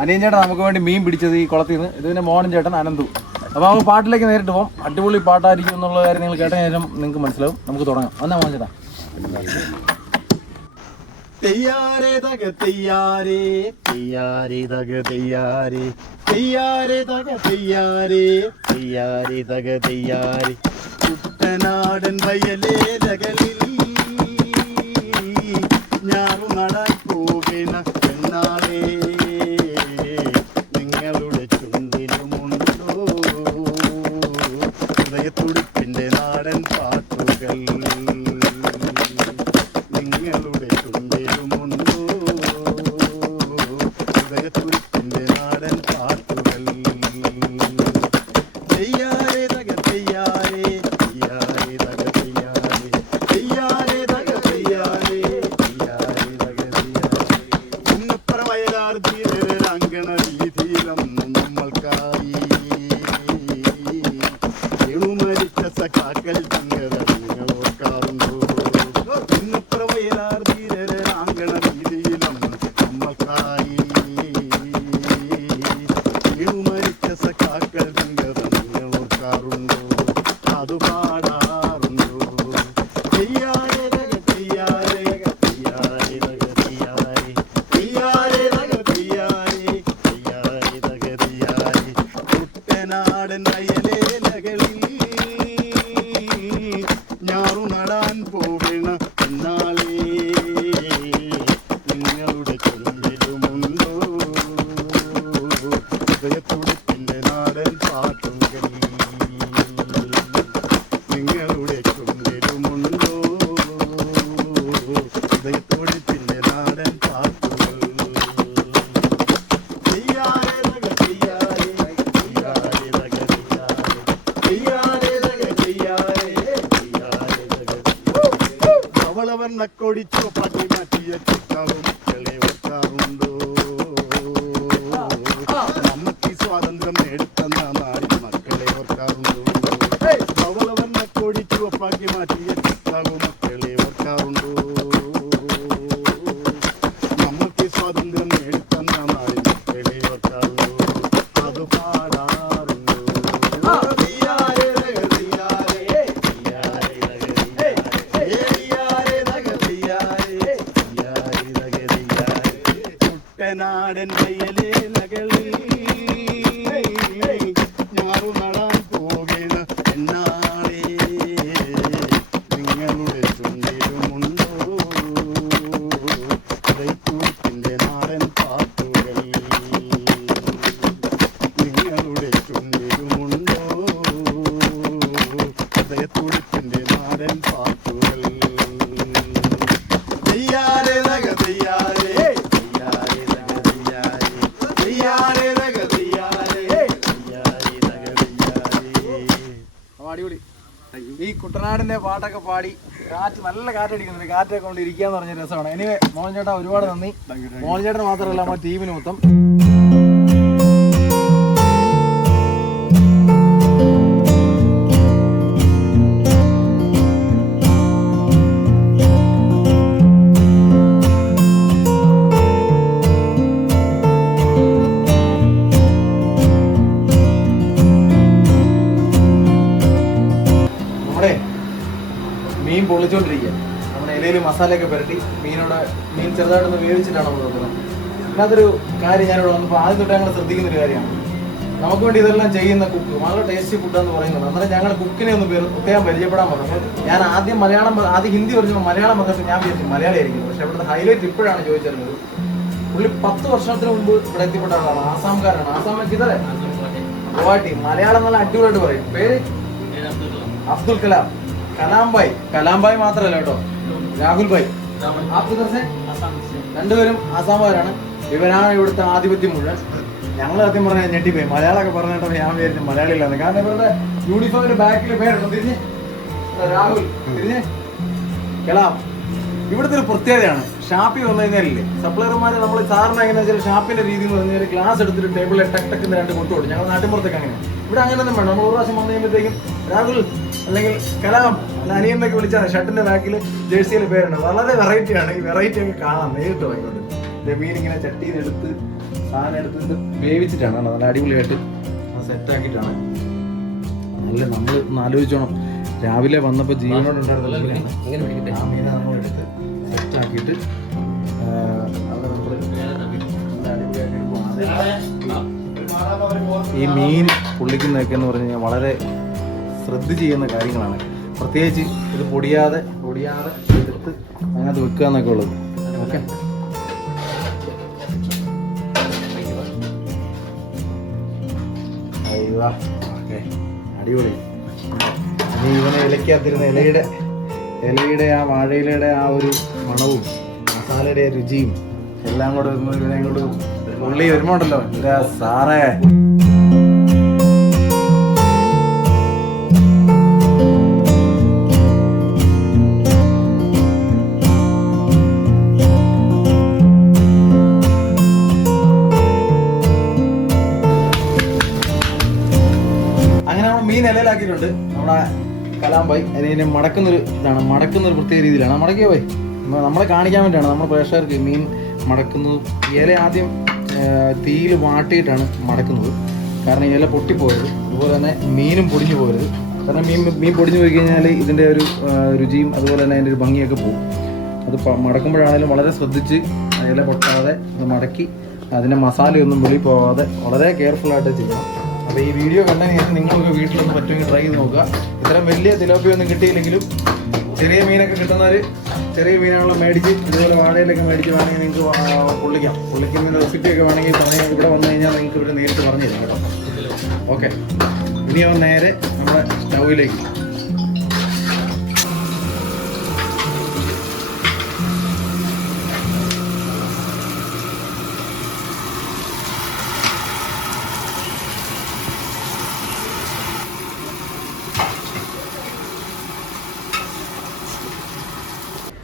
അനിയൻ ചേട്ടൻ. നമുക്ക് വേണ്ടി മീൻ പിടിച്ചത് ഈ കുളത്തിൽ നിന്ന്. ഇതിൻ്റെ മോഹൻ ചേട്ടൻ അനന്തു. അപ്പോൾ നമുക്ക് പാട്ടിലേക്ക് നേരിട്ട് പോകും. അടിപൊളി പാട്ടായിരിക്കും എന്നുള്ള കാര്യം നിങ്ങൾ കേട്ട ശേഷം നിങ്ങൾക്ക് മനസ്സിലാവും. നമുക്ക് തുടങ്ങാം. വന്നാ മോഹൻ ചേട്ടാ. തയ്യാറേ തക തയ്യാറേ തയ്യാറേ തക തയ്യാറേ തയ്യാറേ തക തയ്യാറേ തയ്യാറേ തക തയ്യാറേ കുട്ടനാടൻ വയലേലകളിൽ ഞാറു നടാൻ പോകണ എന്നാളേ നിങ്ങളുടെ ചുണ്ടിലുമുണ്ടോ ഹൃദയത്തുടിപ്പിന്റെ നാടൻ പാട്ടുകൾ നിങ്ങളുടെ ചുണ്ടിലുമുണ്ടോ ഹൃദയത്തുടിപ്പിന്റെ നാടൻ പാട്ടുകൾ തയ്യാറേ തക തയ്യാറേ തയ്യാറേ തക തയ്യാറേ തയ്യാറേ തക തയ്യാറേ തയ്യാറേ തക തയ്യാറേ ഉന്നപ്പുറ വയലാർ തീരങ്കണ വീതിയിലും നമ്മൾക്കായി മരിച്ച സഖാക്കൾ തങ്കത നിങ്ങൾ ഓർക്കാറുണ്ടോ? ഉന്നപ്പുറ വയലാർ തീരങ്കണ വീതിയിലും നമ്മൾക്കായി മരിച്ച സഖാക്കൾ തങ്കത നിങ്ങൾ ഓർക്കാറുണ്ടോ? അത് പാടാറുണ്ടോ? തയ്യാറേ തക തയ്യാറേ തയ്യാറേ തക തയ്യാറേ തയ്യാറേ തക തയ്യാറേ തയ്യാറേ തക തയ്യാറേ കുട്ടനാടൻ വയലേലകളിൽ ഞാറു നടാൻ പോകണ എന്നാളേ നിങ്ങളുടെ ചുണ്ടിലുമുണ്ടോ ഹൃദയത്തുടിപ്പിന്റെ നാടൻ പാട്ടുകൾ നിങ്ങളുടെ ചുണ്ടിലുമുണ്ടോ ഹൃദയത്തുടിപ്പിന്റെ നാടൻ പാട്ടുകൾ തയ്യാറേ തക തയ്യാറേ തയ്യാറേ തക തയ്യാറേ തയ്യാറേ തക തയ്യാറേ തയ്യാറേ തക ധവളവർണ്ണക്കൊടിച്ചോ പതി മാറ്റിയ ചിത്രവും മക്കളെ ഓർക്കാറുണ്ടോ? നമുക്ക് സ്വാതന്ത്ര്യം നേടിത്തന്ന നാടിൻ മക്കളെ ഓർക്കാറുണ്ടോ? ധവളവർണ്ണക്കൊടിച്ചോ പതി മാറ്റിയ ചിത്രവും മക്കളെ ഓർക്കാറുണ്ടോ? നമുക്ക് സ്വാതന്ത്ര്യം കുട്ടനാടൻ വയലേലകളിൽ ഞാറു നടാൻ പോകണ എന്നാളേ നിങ്ങളുടെ ചുണ്ടിലുമുണ്ടോ ഉദയത്തൂരിന്റെ നാടൻ പാട്ടുകൾ നിങ്ങളുടെ ചുണ്ടിലുമുണ്ടോ ഉദയത്തൂരിന്റെ നാടൻ പാട്ടുകൾ തെയ്യാരെ നഗ തെയ്യാരെ തെയ്യാരെ നഗ തെയ്യാരെ തെയ്യാരെ നഗ തെയ്യാരെ തെയ്യാരെ നഗ തെയ്യാരെ. അടിപൊളി. ഈ കുട്ടനാടിന്റെ പാട്ടൊക്കെ പാടി കാറ്റ് നല്ല കാറ്റടിക്കുന്നുണ്ട്. കാറ്റൊക്കെ കൊണ്ട് ഇരിക്കാന്ന് പറഞ്ഞ രസമാണ്. എനിവേ മോഹൻ ചേട്ടാ ഒരുപാട് നന്ദി. മോഹൻ ചേട്ടന് മാത്രമല്ല നമ്മുടെ ടീമിന് മൊത്തം. നമ്മുടെ മീൻ പൊളിച്ചോണ്ടിരിക്കുക. നമ്മുടെ ഇലയിൽ മസാലയൊക്കെ പുരട്ടി മീൻ ചെറുതായിട്ടൊന്ന് വേവിച്ചിട്ടാണ് നമ്മൾ നോക്കുന്നത്. അതിനകത്തൊരു കാര്യം ഞാനിവിടെ വന്നപ്പോൾ ആദ്യം തൊട്ട് ഞങ്ങൾ ശ്രദ്ധിക്കുന്ന ഒരു കാര്യമാണ്, നമുക്ക് വേണ്ടി ഇതെല്ലാം ചെയ്യുന്ന കുക്ക് വളരെ ടേസ്റ്റി ഫുഡാന്ന് പറയുന്നത്. അന്നേരം ഞങ്ങൾ കുക്കിനെ ഒന്ന് പ്രത്യേകം പരിചയപ്പെടാൻ പറഞ്ഞു. ഞാൻ ആദ്യം ഹിന്ദി പറഞ്ഞപ്പോൾ മലയാളം വന്നിട്ട് ഞാൻ വിചാരിച്ചു മലയാളം ആയിരിക്കും. പക്ഷെ ഇവിടുത്തെ ഹൈലൈറ്റ് ഇപ്പോഴാണ് ചോദിച്ചിരുന്നത്. പുള്ളി 10 വർഷത്തിന് മുമ്പ് ഇവിടെ എത്തിപ്പെട്ട ആളാണ്. ആസാംകാരാണ്. ആസാമിലേക്ക് ഇതല്ലേ ഗുവാഹട്ടി. മലയാളം നല്ല അടിപൊളിയായിട്ട് പറയും. പേര് അബ്ദുൽ കലാം. കലാംബായ് മാത്രമല്ല കേട്ടോ, രാഹുൽ ഭായ്. രണ്ടുപേരും ആസാമുകാരാണ്. ഇവരാണ് ഇവിടുത്തെ ആധിപത്യം മുഴുവൻ. ഞങ്ങൾ സത്യം പറഞ്ഞാൽ ഞെട്ടിപ്പോയി. മലയാളമൊക്കെ പറഞ്ഞിട്ടോ ഞാൻ വിചാരിച്ചു മലയാളിയില്ലാന്ന്. കാരണം ഇവരുടെ യൂണിഫോമിന്റെ ബാക്കിൽ പേരുണ്ടോ തിരിഞ്ഞ് രാഹുൽ, തിരിഞ്ഞ് കലാം. ഇവിടുത്തെ ഒരു പ്രത്യേകതയാണ്, ഷാപ്പിൽ വന്നു കഴിഞ്ഞാലില്ലേ സപ്ലയർമാർ നമ്മൾ സാറിന് എങ്ങനെയാ വെച്ചാൽ ഷാപ്പിന്റെ രീതി എന്ന് പറഞ്ഞാൽ ഗ്ലാസ് എടുത്തിട്ട് ടേബിളിൽ ടക്ക് 2 കൊട്ടുകൊടുക്കും. ഞങ്ങൾ നാട്ടിൻപുറത്തൊക്കെ അങ്ങനെ. ഇവിടെ അങ്ങനെയൊന്നും വേണം. നമ്മൾ ഒരു പ്രാവശ്യം വന്നു കഴിയുമ്പോഴത്തേക്കും രാഹുൽ അല്ലെങ്കിൽ കലാം അല്ല അനിയന്നൊക്കെ വിളിച്ചാൽ ഷർട്ടിന്റെ ബാക്കിൽ ജേഴ്സിയിൽ പേരുണ്ട്. വളരെ വെറൈറ്റിയാണ്. ഈ വെറൈറ്റി ഒക്കെ കാണാം നേരിട്ട് വാങ്ങിക്കൊണ്ട്. മീൻ ഇങ്ങനെ ചട്ടിയിൽ എടുത്ത് സാധനം എടുത്തിട്ട് വേവിച്ചിട്ടാണ് നല്ല അടിപൊളിയായിട്ട് സെറ്റാക്കിയിട്ടാണ്. നല്ല നമ്മൾ ഒന്ന് ആലോചിച്ചോണം, രാവിലെ വന്നപ്പോൾ ജീവനോടുണ്ടായിരുന്ന ആ മീനെ നമ്മളെടുത്ത് സെറ്റാക്കിയിട്ട് ഈ മീൻ പൊള്ളിക്കുന്നതൊക്കെ എന്ന് പറഞ്ഞു കഴിഞ്ഞാൽ വളരെ ശ്രദ്ധിച്ച് ചെയ്യുന്ന കാര്യങ്ങളാണ്. പ്രത്യേകിച്ച് ഇത് പൊടിയാതെ എടുത്ത് അതിനകത്ത് വെക്കുക എന്നൊക്കെ ഉള്ളത്. ഓക്കെ, ഓക്കെ, അടിപൊളി. ഇനി ഇവനെ ഇലയ്ക്കകത്തിരുന്ന ഇലയുടെ ആ വാഴയിലയുടെ ആ ഒരു മണവും മസാലയുടെ രുചിയും എല്ലാം കൂടെ ഇവനെ കൊണ്ട് ഉള്ളി വരുമ്പോണ്ടല്ലോ എന്താ സാറേ. മീൻ ഇലയിലാക്കിയിട്ടുണ്ട് നമ്മുടെ കലാംബായി. അതിനെ മടക്കുന്നൊരു പ്രത്യേക രീതിയിലാണ് മടക്കിയ പോയി. നമ്മളെ കാണിക്കാൻ വേണ്ടിയാണ് നമ്മൾ പ്രേക്ഷകർക്ക് മീൻ മടക്കുന്നത്. ഇല ആദ്യം തീയിൽ വാട്ടിയിട്ടാണ് മടക്കുന്നത്. കാരണം ഇല പൊട്ടിപ്പോകരുത്, അതുപോലെ തന്നെ മീനും പൊടിഞ്ഞു പോകരുത്. കാരണം മീൻ പൊടിഞ്ഞു പോയി കഴിഞ്ഞാൽ ഇതിൻ്റെ ഒരു രുചിയും അതുപോലെ തന്നെ അതിൻ്റെ ഒരു ഭംഗിയൊക്കെ പോകും. അത് മടക്കുമ്പോഴാണെങ്കിലും വളരെ ശ്രദ്ധിച്ച് ഇല പൊട്ടാതെ അത് മടക്കി അതിൻ്റെ മസാലയൊന്നും വെളി പോകാതെ വളരെ കെയർഫുള്ളായിട്ട് ചെയ്യണം. അപ്പോൾ ഈ വീഡിയോ കണ്ടതിന് ശേഷം നിങ്ങളൊക്കെ വീട്ടിലൊന്ന് പറ്റുമെങ്കിൽ ട്രൈ ചെയ്ത് നോക്കുക. ഇത്തരം വലിയ തിലോപ്പിയൊന്നും കിട്ടിയില്ലെങ്കിലും ചെറിയ മീനൊക്കെ കിട്ടുന്നവർ ചെറിയ മീനുകളെ മേടിച്ച് ഇതുപോലെ വാഴയിലൊക്കെ മേടിച്ച് വേണമെങ്കിൽ നിങ്ങൾക്ക് പൊള്ളിക്കുന്നതിൻ്റെ റെസിപ്പിയൊക്കെ വേണമെങ്കിൽ ഇവിടെ വന്നു കഴിഞ്ഞാൽ നിങ്ങൾക്ക് ഇവിടെ നേരിട്ട് പറഞ്ഞു തരും കേട്ടോ. ഓക്കെ, ഇനി അവൻ നേരെ നമ്മുടെ സ്റ്റൗവിലേക്ക്.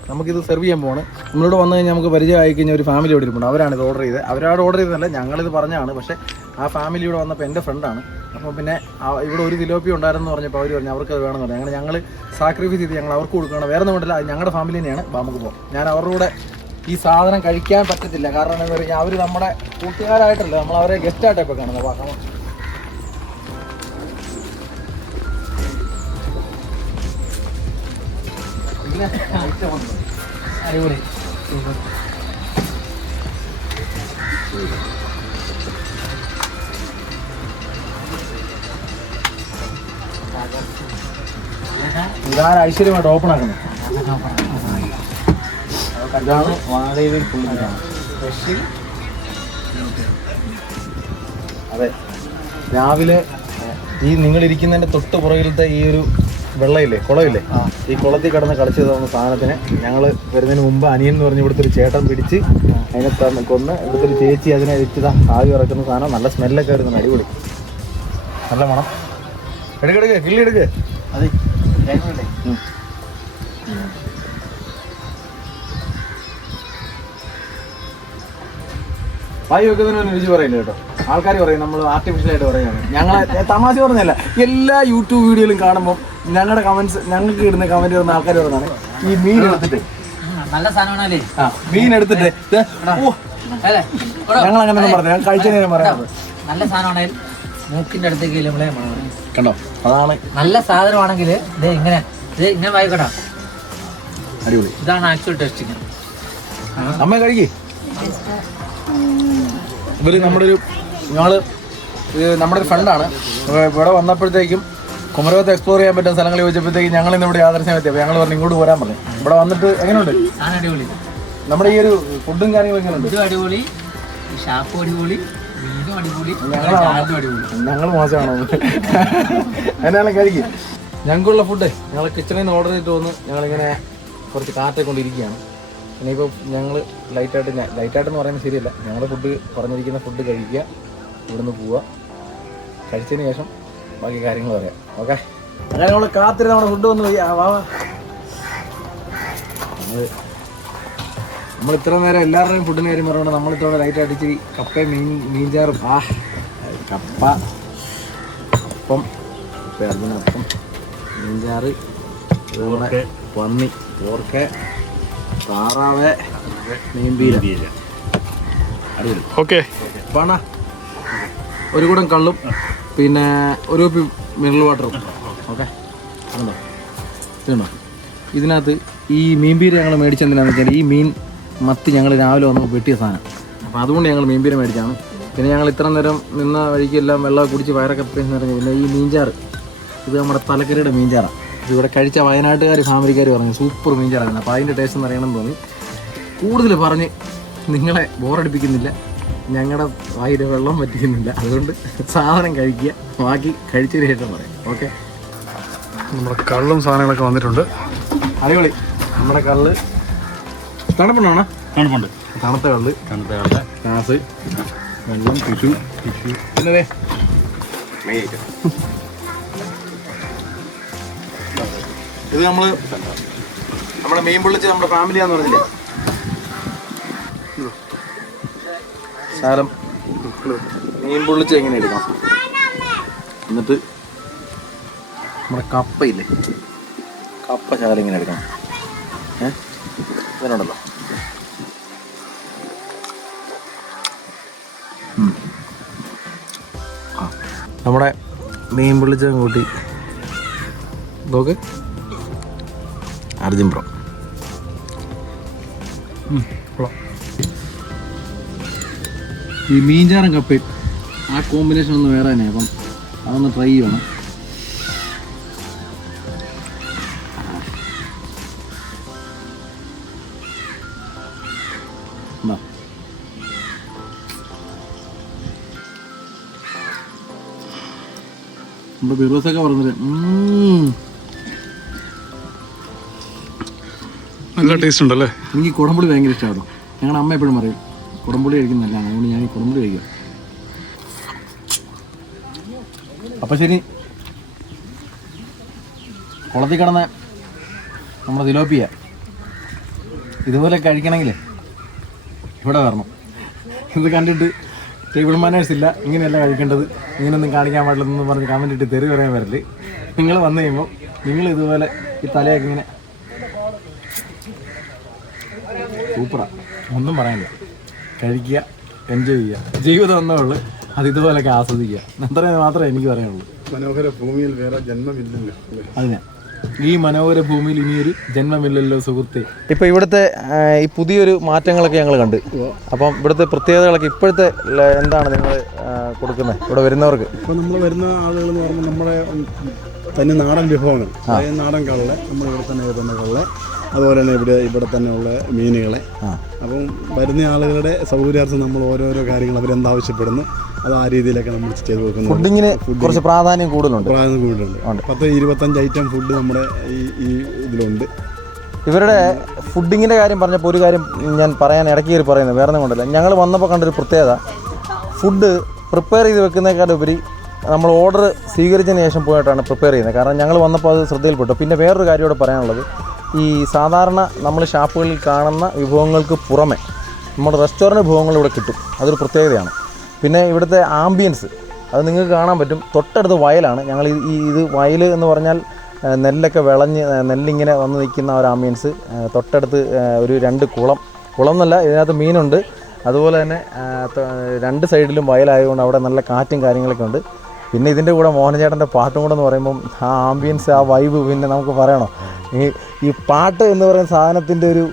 നമുക്കിത് സെർവ് ചെയ്യാൻ പോവാണ്. നമ്മളിവിടെ വന്നു കഴിഞ്ഞാൽ നമുക്ക് പരിചയമായി കഴിഞ്ഞാൽ ഒരു ഫാമിലി ഇവിടെ ഇരിപ്പുണ്ട്. അവരാണ് ഇത് ഓർഡർ ചെയ്തത്. അവരാണ് ഓർഡർ ചെയ്തതല്ല, ഞങ്ങളിത് പറഞ്ഞാണ്. പക്ഷേ ആ ഫാമിലി ഇവിടെ വന്നപ്പോൾ എൻ്റെ ഫ്രണ്ടാണ്. അപ്പോൾ പിന്നെ ഇവിടെ ഒരു തിലോപ്പി ഉണ്ടായിരുന്നു പറഞ്ഞപ്പോൾ അവർ പറഞ്ഞു അവർക്കത് വേണമെന്ന് പറഞ്ഞു. അങ്ങനെ ഞങ്ങൾ സാക്രിഫൈസ് ചെയ്ത് ഞങ്ങൾ അവർക്ക് കൊടുക്കണം. വേറെ ഒന്നും കൊണ്ടല്ല, ഞങ്ങളുടെ ഫാമിലി തന്നെയാണ്. നമുക്ക് പോകാം. ഞാൻ അവരുടെ കൂടെ ഈ സാധനം കഴിക്കാൻ പറ്റത്തില്ല. കാരണം എന്താ പറയുക, അവർ നമ്മുടെ കൂട്ടുകാരായിട്ടല്ല, നമ്മൾ അവരെ ഗസ്റ്റായിട്ടൊക്കെ ഇപ്പോൾ കാണുന്നത്. വാക്കാം. അടിപൊളി. ഇതാണ് ഐശ്വര്യമായിട്ട് ഓപ്പൺ ആക്കുന്നത്. ഇതാണ് വാഴയിൽ പുള്ളിക്കാണ്. അതെ, രാവിലെ ഈ നിങ്ങളിരിക്കുന്നതിൻ്റെ തൊട്ട് പുറകിലത്തെ ഈ ഒരു വെള്ളമില്ലേ, കുളമില്ലേ, ഈ കുളത്തിൽ കിടന്ന് കളിച്ചു തന്ന സാധനത്തിന് ഞങ്ങൾ വരുന്നതിന് മുമ്പ് അനിയൻ എന്ന് പറഞ്ഞ് ഇവിടുത്തെ ഒരു ചേട്ടൻ പിടിച്ച് അതിനെ കൊന്ന് ഇവിടുത്തെ ഒരു ചേച്ചി അതിനെ വെച്ചതാ ആവി ഇറക്കുന്ന സാധനം. നല്ല സ്മെല്ലൊക്കെ വരുന്നുണ്ട്, അടിപൊളി, നല്ല മണം. എടുക്കെടുക്ക്, കിള്ളി എടുക്ക്. അതെ, വായി വെക്കുന്നതിന് രുചി പറയുന്നത് കേട്ടോ. ആൾക്കാർ പറയും നമ്മൾ ആർട്ടിഫിഷ്യലായിട്ട് പറയുകയാണ്. ഞങ്ങളെ തമാശ പറഞ്ഞല്ല, എല്ലാ യൂട്യൂബ് വീഡിയോയിലും കാണുമ്പോൾ ഞങ്ങളുടെ കമന്റ്സ്, ഞങ്ങൾക്ക് ഇടുന്ന കമന്റ് വരുന്ന ആൾക്കാർ പറഞ്ഞാണ് ഈ മീൻ എടുത്തിട്ട് നല്ല സാധനമാണല്ലേ, മീൻ എടുത്തിട്ട് ഞങ്ങൾ അങ്ങനെയൊന്നും പറഞ്ഞു, ഞാൻ കഴിച്ചതിനെ പറയാം. നല്ല സാധനമാണെങ്കിൽ മൂക്കിന്റെ അടുത്തേക്ക് നമ്മളെ കണ്ടോ, അതാണ് നല്ല സാധനമാണെങ്കിൽ ഇത് ഇങ്ങനെ വായിക്കട്ടോ, അടിപൊളി. ഇതാണ് ആക്ച്വൽ ടെസ്റ്റിങ്. അമ്മ കഴിക്കേ. ഇവര് ഞങ്ങള് നമ്മുടെ ഒരു ഫ്രണ്ടാണ്. ഇവിടെ വന്നപ്പോഴത്തേക്കും കുമരകത്ത് എക്സ്പ്ലോർ ചെയ്യാൻ പറ്റുന്ന സ്ഥലങ്ങൾ ചോദിച്ചപ്പോഴത്തേക്കും ഞങ്ങൾ ഇന്ന് ഇവിടെ യാദർശനം എത്തിയപ്പോൾ ഞങ്ങൾ പറഞ്ഞു ഇങ്ങോട്ട് പോരാൻ പറഞ്ഞു. ഇവിടെ വന്നിട്ട് എങ്ങനെയുണ്ട് സാധനം? അടിപൊളി. നമ്മുടെ ഈ ഒരു ഫുഡും കാര്യങ്ങളും എങ്ങനെയുണ്ട്? ഇതും അടിപൊളി, ഷാപ്പും അടിപൊളി, മീനും അടിപൊളി, ഞങ്ങൾ മോശമാണോ? എന്നാലും കഴിക്കും. ഞങ്ങൾക്കുള്ള ഫുഡ് ഞങ്ങൾ കിച്ചണിൽ നിന്ന് ഓർഡർ ചെയ്തിട്ട് വന്ന് ഞങ്ങളിങ്ങനെ കുറച്ച് കാറ്റൊക്കെ കൊണ്ടിരിക്കുകയാണ്. ഇനിയിപ്പോൾ ഞങ്ങൾ ലൈറ്റായിട്ടെന്ന് പറയുന്നത് ശരിയല്ല, ഞങ്ങൾ ഫുഡ് പറഞ്ഞിരിക്കുന്ന ഫുഡ് കഴിക്കുക, ഇവിടുന്ന് പോവുക, കഴിച്ചതിന് ശേഷം ബാക്കി കാര്യങ്ങൾ പറയാം. ഓക്കെ, അങ്ങനെ നമ്മൾ കാത്തിരുന്ന് നമ്മുടെ ഫുഡ് വന്ന് നമ്മൾ ഇത്ര നേരം എല്ലാവരുടെയും ഫുഡിന് കാര്യം പറയുന്നത് നമ്മളിത്തോടെ ലൈറ്റായിട്ട് ഇച്ചിരി കപ്പയും മീൻചാറും കപ്പ അപ്പം അപ്പം മീൻചാറ്, അതുപോലെ പന്നി, പോർക്ക്, താറാവ്, മീൻപീര. ഓക്കെ, പണ ഒരു കൂടം കള്ളും പിന്നെ ഒരു കുപ്പി മിനറൽ വാട്ടറും. ഓക്കെ, ഉണ്ടോ ഇതുണ്ടോ? ഇതിനകത്ത് ഈ മീൻപീര ഞങ്ങൾ മേടിച്ചെന്തിനാണെന്ന് വെച്ചാൽ ഈ മീൻ മത്തി ഞങ്ങൾ രാവിലെ വന്ന് വെട്ടിയ സാധനം, അപ്പോൾ അതുകൊണ്ട് ഞങ്ങൾ മീൻപീര മേടിച്ചാണ്. പിന്നെ ഞങ്ങൾ ഇത്ര നേരം നിന്ന വഴിക്കെല്ലാം വെള്ളം കുടിച്ച് വയറൊക്കെ നിറഞ്ഞു. പിന്നെ ഈ മീൻചാറ്, ഇത് നമ്മുടെ തലക്കറിയുടെ മീൻചാറാണ്. ഇതിവിടെ കഴിച്ച വയനാട്ടുകാർ ഫാമിലിക്കാർ പറഞ്ഞു സൂപ്പർ മീൻചാറാണ്. അപ്പോൾ അതിൻ്റെ ടേസ്റ്റ് എന്ന് അറിയണമെന്ന് തോന്നി. കൂടുതൽ പറഞ്ഞ് നിങ്ങളെ ബോറടിപ്പിക്കുന്നില്ല, ഞങ്ങളുടെ വായിൽ വെള്ളം പറ്റിക്കുന്നില്ല, അതുകൊണ്ട് സാധനം കഴിക്കുക, ബാക്കി കഴിച്ചതിന് ശേഷം പറയാം. ഓക്കെ, നമ്മുടെ കള്ളും സാധനങ്ങളൊക്കെ വന്നിട്ടുണ്ട്. അടിപൊളി. നമ്മുടെ കള്ള് തണുപ്പുണ്ടാണ്, തണുപ്പുണ്ട്, തണുത്ത കള്ള്, ഗ്ലാസ്, വെള്ളം, ടിഷ്യൂ പിന്നെ ഇത് നമ്മുടെ മീൻ പൊള്ളിച്ച് നമ്മുടെ ഫാമിലിയാന്ന് പറഞ്ഞില്ലേ ശാലം മീൻ പൊള്ളിച്ച് എങ്ങനെ എടുക്കണം. എന്നിട്ട് നമ്മുടെ കപ്പയില്ലേ, കപ്പ ശാലം ഇങ്ങനെ എടുക്കണം. ഇതിനുണ്ടല്ലോ നമ്മുടെ മീൻ പൊള്ളിച്ചതും കൂട്ടി നോക്ക്, അർജുൻ ബ്രോ. ഈ മീൻചാറും കപ്പയും ആ കോമ്പിനേഷൻ ഒന്ന് വേറെ തന്നെ, അപ്പം അതൊന്ന് ട്രൈ ചെയ്യണം. നമ്മുടെ ബിറോസൊക്കെ പറഞ്ഞത് നല്ല ടേസ്റ്റ് ഉണ്ടല്ലേ. എനിക്ക് കുടംപുളി ഭയങ്കര ഇഷ്ടമാണ്. ഞങ്ങളുടെ അമ്മ എപ്പോഴും പറയും കുടംപുളി കഴിക്കുന്നതല്ല, അതുകൊണ്ട് ഞാൻ ഈ കുടംപുളി കഴിക്കാം. അപ്പം ശരി, കുളത്തിൽ കിടന്ന നമ്മുടെ തിലോപ്പിയ ഇതുപോലെ കഴിക്കണമെങ്കിൽ ഇവിടെ വരണം. ഇത് കണ്ടിട്ട് ടേബിൾ മാനേഴ്സ് ഇല്ല, ഇങ്ങനെയല്ല കഴിക്കേണ്ടത്, ഇങ്ങനെയൊന്നും കാണിക്കാൻ പാടില്ലെന്ന് പറഞ്ഞ് കമൻറ്റ് ഇട്ട് തെറി പറയാൻ വരല്. നിങ്ങൾ വന്നു കഴിയുമ്പോൾ നിങ്ങൾ ഇതുപോലെ ഈ തലയൊക്കെ ഇങ്ങനെ സൂപ്പറാണ്, ഒന്നും പറയാനില്ല. കഴിക്കുക, എൻജോയ് ചെയ്യുക, ജീവിതം ഒന്നേ ഉള്ളൂ, അത് ഇതുപോലെയൊക്കെ ആസ്വദിക്കുക. അത്രയും മാത്രമേ എനിക്ക് പറയാനുള്ളൂ. മനോഹര ഭൂമിയിൽ വേറെ ജന്മമില്ലല്ലോ. അതിനെ ഈ മനോഹര ഭൂമിയിൽ ഇനിയൊരു ജന്മമില്ലല്ലോ സുഹൃത്തെ. ഇപ്പോൾ ഇവിടുത്തെ ഈ പുതിയൊരു മാറ്റങ്ങളൊക്കെ ഞങ്ങൾ കണ്ട്. അപ്പം ഇവിടുത്തെ പ്രത്യേകതകളൊക്കെ ഇപ്പോഴത്തെ എന്താണ് നിങ്ങൾ കൊടുക്കുന്നത് ഇവിടെ വരുന്നവർക്ക്? ഇപ്പോൾ നമ്മൾ വരുന്ന ആളുകൾ എന്ന് പറയുമ്പോൾ നമ്മുടെ തന്നെ നാടൻ വിഭവങ്ങൾ, അതായത് നാടൻ കള്ള്, നമ്മൾ ഇവിടെ തന്നെ എഴുതുന്ന കള്ള്, അതുപോലെ തന്നെ ഇവിടെ തന്നെയുള്ള മീനുകളെ. അപ്പം വരുന്ന ആളുകളുടെ സൗകര്യാർത്ഥം നമ്മൾ ഓരോരോ കാര്യങ്ങൾ അവരെന്താവശ്യപ്പെടുന്നു അത് ആ രീതിയിലൊക്കെ നമ്മൾ ചെയ്ത് കൊടുക്കുന്നു. ഫുഡിങ്ങിന് കുറച്ച് പ്രാധാന്യം കൂടുതലുണ്ട്. 10-25 ഐറ്റം ഫുഡ് നമ്മുടെ ഈ ഇതിലുണ്ട്. ഇവരുടെ ഫുഡിങ്ങിൻ്റെ കാര്യം പറഞ്ഞപ്പോൾ ഒരു കാര്യം ഞാൻ പറയാൻ ഇടയ്ക്ക് കയറി പറയുന്നത് വേറെ ഒന്നും കൊണ്ടല്ല. ഞങ്ങൾ വന്നപ്പോൾ കണ്ടൊരു പ്രത്യേകത, ഫുഡ് പ്രിപ്പയർ ചെയ്ത് വെക്കുന്നതിനേക്കാളുപരി നമ്മൾ ഓർഡർ സ്വീകരിച്ചതിന് ശേഷം പോയിട്ടാണ് പ്രിപ്പയർ ചെയ്യുന്നത്. കാരണം ഞങ്ങൾ വന്നപ്പോൾ അത് ശ്രദ്ധയിൽപ്പെട്ടു. പിന്നെ വേറൊരു കാര്യം ഇവിടെ പറയാനുള്ളത്, ഈ സാധാരണ നമ്മൾ ഷാപ്പുകളിൽ കാണുന്ന വിഭവങ്ങൾക്ക് പുറമെ നമ്മുടെ റെസ്റ്റോറൻറ്റ് വിഭവങ്ങൾ ഇവിടെ കിട്ടും. അതൊരു പ്രത്യേകതയാണ്. പിന്നെ ഇവിടുത്തെ ആംബിയൻസ് അത് നിങ്ങൾക്ക് കാണാൻ പറ്റും. തൊട്ടടുത്ത് വയലാണ്. ഞങ്ങൾ ഇത് വയൽ എന്ന് പറഞ്ഞാൽ നെല്ലൊക്കെ വിളഞ്ഞ് നെല്ലിങ്ങനെ വന്ന് നിൽക്കുന്ന ഒരു ആംബിയൻസ്. തൊട്ടടുത്ത് ഒരു 2 കുളം എന്നല്ല, ഇതിനകത്ത് മീനുണ്ട്. അതുപോലെ തന്നെ 2 സൈഡിലും വയലായതുകൊണ്ട് അവിടെ നല്ല കാറ്റും കാര്യങ്ങളൊക്കെ ഉണ്ട്. പിന്നെ ഇതിൻ്റെ കൂടെ മോഹനചേട്ടൻ്റെ പാട്ടും കൂടെ എന്ന് പറയുമ്പം ആ ആംബിയൻസ്, ആ വൈബ് പിന്നെ നമുക്ക് പറയണോ? ഈ പാട്ട് എന്ന് പറയുന്ന സാധനത്തിൻ്റെ ഒരു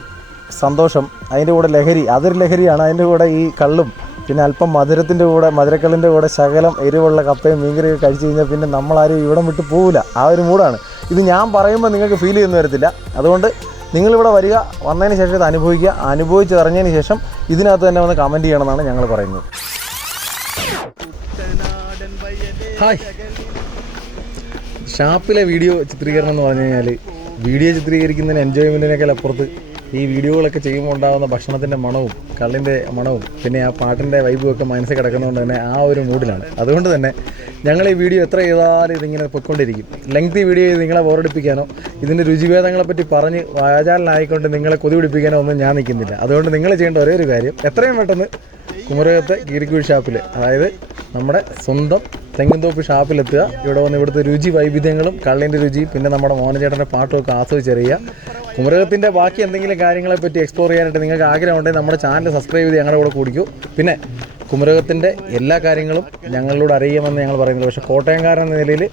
സന്തോഷം, അതിൻ്റെ കൂടെ ലഹരി, അതൊരു ലഹരിയാണ്. അതിൻ്റെ കൂടെ ഈ കള്ളും പിന്നെ അല്പം മധുരത്തിൻ്റെ കൂടെ, മധുരക്കള്ളിൻ്റെ കൂടെ ശകലം എരിവുള്ള കപ്പയും മീൻകറിയൊക്കെ കഴിച്ച് കഴിഞ്ഞാൽ പിന്നെ നമ്മളാരും ഇവിടം വിട്ട് പോവില്ല. ആ ഒരു മൂടാണ് ഇത്. ഞാൻ പറയുമ്പോൾ നിങ്ങൾക്ക് ഫീൽ ചെയ്യുന്നു വരത്തില്ല. അതുകൊണ്ട് നിങ്ങളിവിടെ വരിക, വന്നതിന് ശേഷം ഇത് അനുഭവിക്കുക. അനുഭവിച്ചറിഞ്ഞതിന് ശേഷം ഇതിനകത്ത് തന്നെ വന്ന് കമൻറ്റ് ചെയ്യണമെന്നാണ് ഞങ്ങൾ പറയുന്നത്. ഹായ്. ഷാപ്പിലെ വീഡിയോ ചിത്രീകരണം എന്ന് പറഞ്ഞു കഴിഞ്ഞാൽ വീഡിയോ ചിത്രീകരിക്കുന്നതിന് എൻജോയ്മെൻറ്റിനേക്കാൾ അപ്പുറത്ത് ഈ വീഡിയോകളൊക്കെ ചെയ്യുമ്പോൾ ഉണ്ടാകുന്ന ഭക്ഷണത്തിൻ്റെ മണവും കള്ളിൻ്റെ മണവും പിന്നെ ആ പാട്ടിൻ്റെ വൈബും ഒക്കെ മനസ്സിൽ കിടക്കുന്നതുകൊണ്ട് തന്നെ ആ ഒരു മൂഡിലാണ്. അതുകൊണ്ട് തന്നെ ഞങ്ങൾ ഈ വീഡിയോ എത്ര ചെയ്താലും ഇതിങ്ങനെ പൊയ്ക്കൊണ്ടിരിക്കും. ലെങ്തി വീഡിയോ ചെയ്ത് നിങ്ങളെ ബോറടിപ്പിക്കാനോ ഇതിൻ്റെ രുചിഭേദങ്ങളെപ്പറ്റി പറഞ്ഞ് വാചാലനായിക്കൊണ്ട് നിങ്ങളെ കൊതി പിടിപ്പിക്കാനോ ഒന്നും ഞാൻ നിൽക്കുന്നില്ല. അതുകൊണ്ട് നിങ്ങൾ ചെയ്യേണ്ട ഒരേ ഒരു കാര്യം, എത്രയും പെട്ടെന്ന് കുമരകത്തെ കീരിക്കുഴി ഷാപ്പിൽ, അതായത് നമ്മുടെ സ്വന്തം തെങ്ങിൻതോപ്പ് ഷാപ്പിലെത്തുക. ഇവിടെ വന്ന് ഇവിടുത്തെ രുചി വൈവിധ്യങ്ങളും കള്ളിൻ്റെ രുചി പിന്നെ നമ്മുടെ മോഹനചേട്ടൻ്റെ പാട്ടുമൊക്കെ ആസ്വദിച്ചറിയുക. കുമരകത്തിൻ്റെ ബാക്കി എന്തെങ്കിലും കാര്യങ്ങളെപ്പറ്റി എക്സ്പ്ലോർ ചെയ്യാനായിട്ട് നിങ്ങൾക്ക് ആഗ്രഹമുണ്ടെങ്കിൽ നമ്മുടെ ചാനൽ സബ്സ്ക്രൈബ് ചെയ്ത് ഞങ്ങളുടെ കൂടെ കൂടിക്കൂ. പിന്നെ കുമരകത്തിൻ്റെ എല്ലാ കാര്യങ്ങളും ഞങ്ങളോട് അറിയാമെന്ന് ഞങ്ങൾ പറയുന്നത്. പക്ഷേ കോട്ടയംകാരൻ എന്ന നിലയിൽ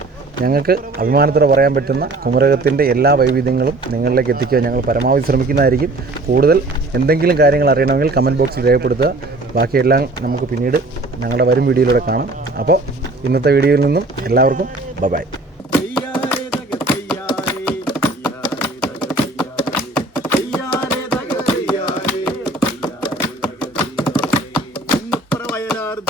ഞങ്ങൾക്ക് അഭിമാനത്തോടെ പറയാൻ പറ്റുന്ന കുമരകത്തിൻ്റെ എല്ലാ വൈവിധ്യങ്ങളും നിങ്ങളിലേക്ക് എത്തിക്കാൻ ഞങ്ങൾ പരമാവധി ശ്രമിക്കുന്നതായിരിക്കും. കൂടുതൽ എന്തെങ്കിലും കാര്യങ്ങൾ അറിയണമെങ്കിൽ കമൻറ്റ് ബോക്സിൽ രേഖപ്പെടുത്തുക. ബാക്കിയെല്ലാം നമുക്ക് പിന്നീട് ഞങ്ങളുടെ വരും വീഡിയോയിലൂടെ കാണാം. അപ്പോൾ ഇന്നത്തെ വീഡിയോയിൽ നിന്നും എല്ലാവർക്കും ബൈ. വയനാട്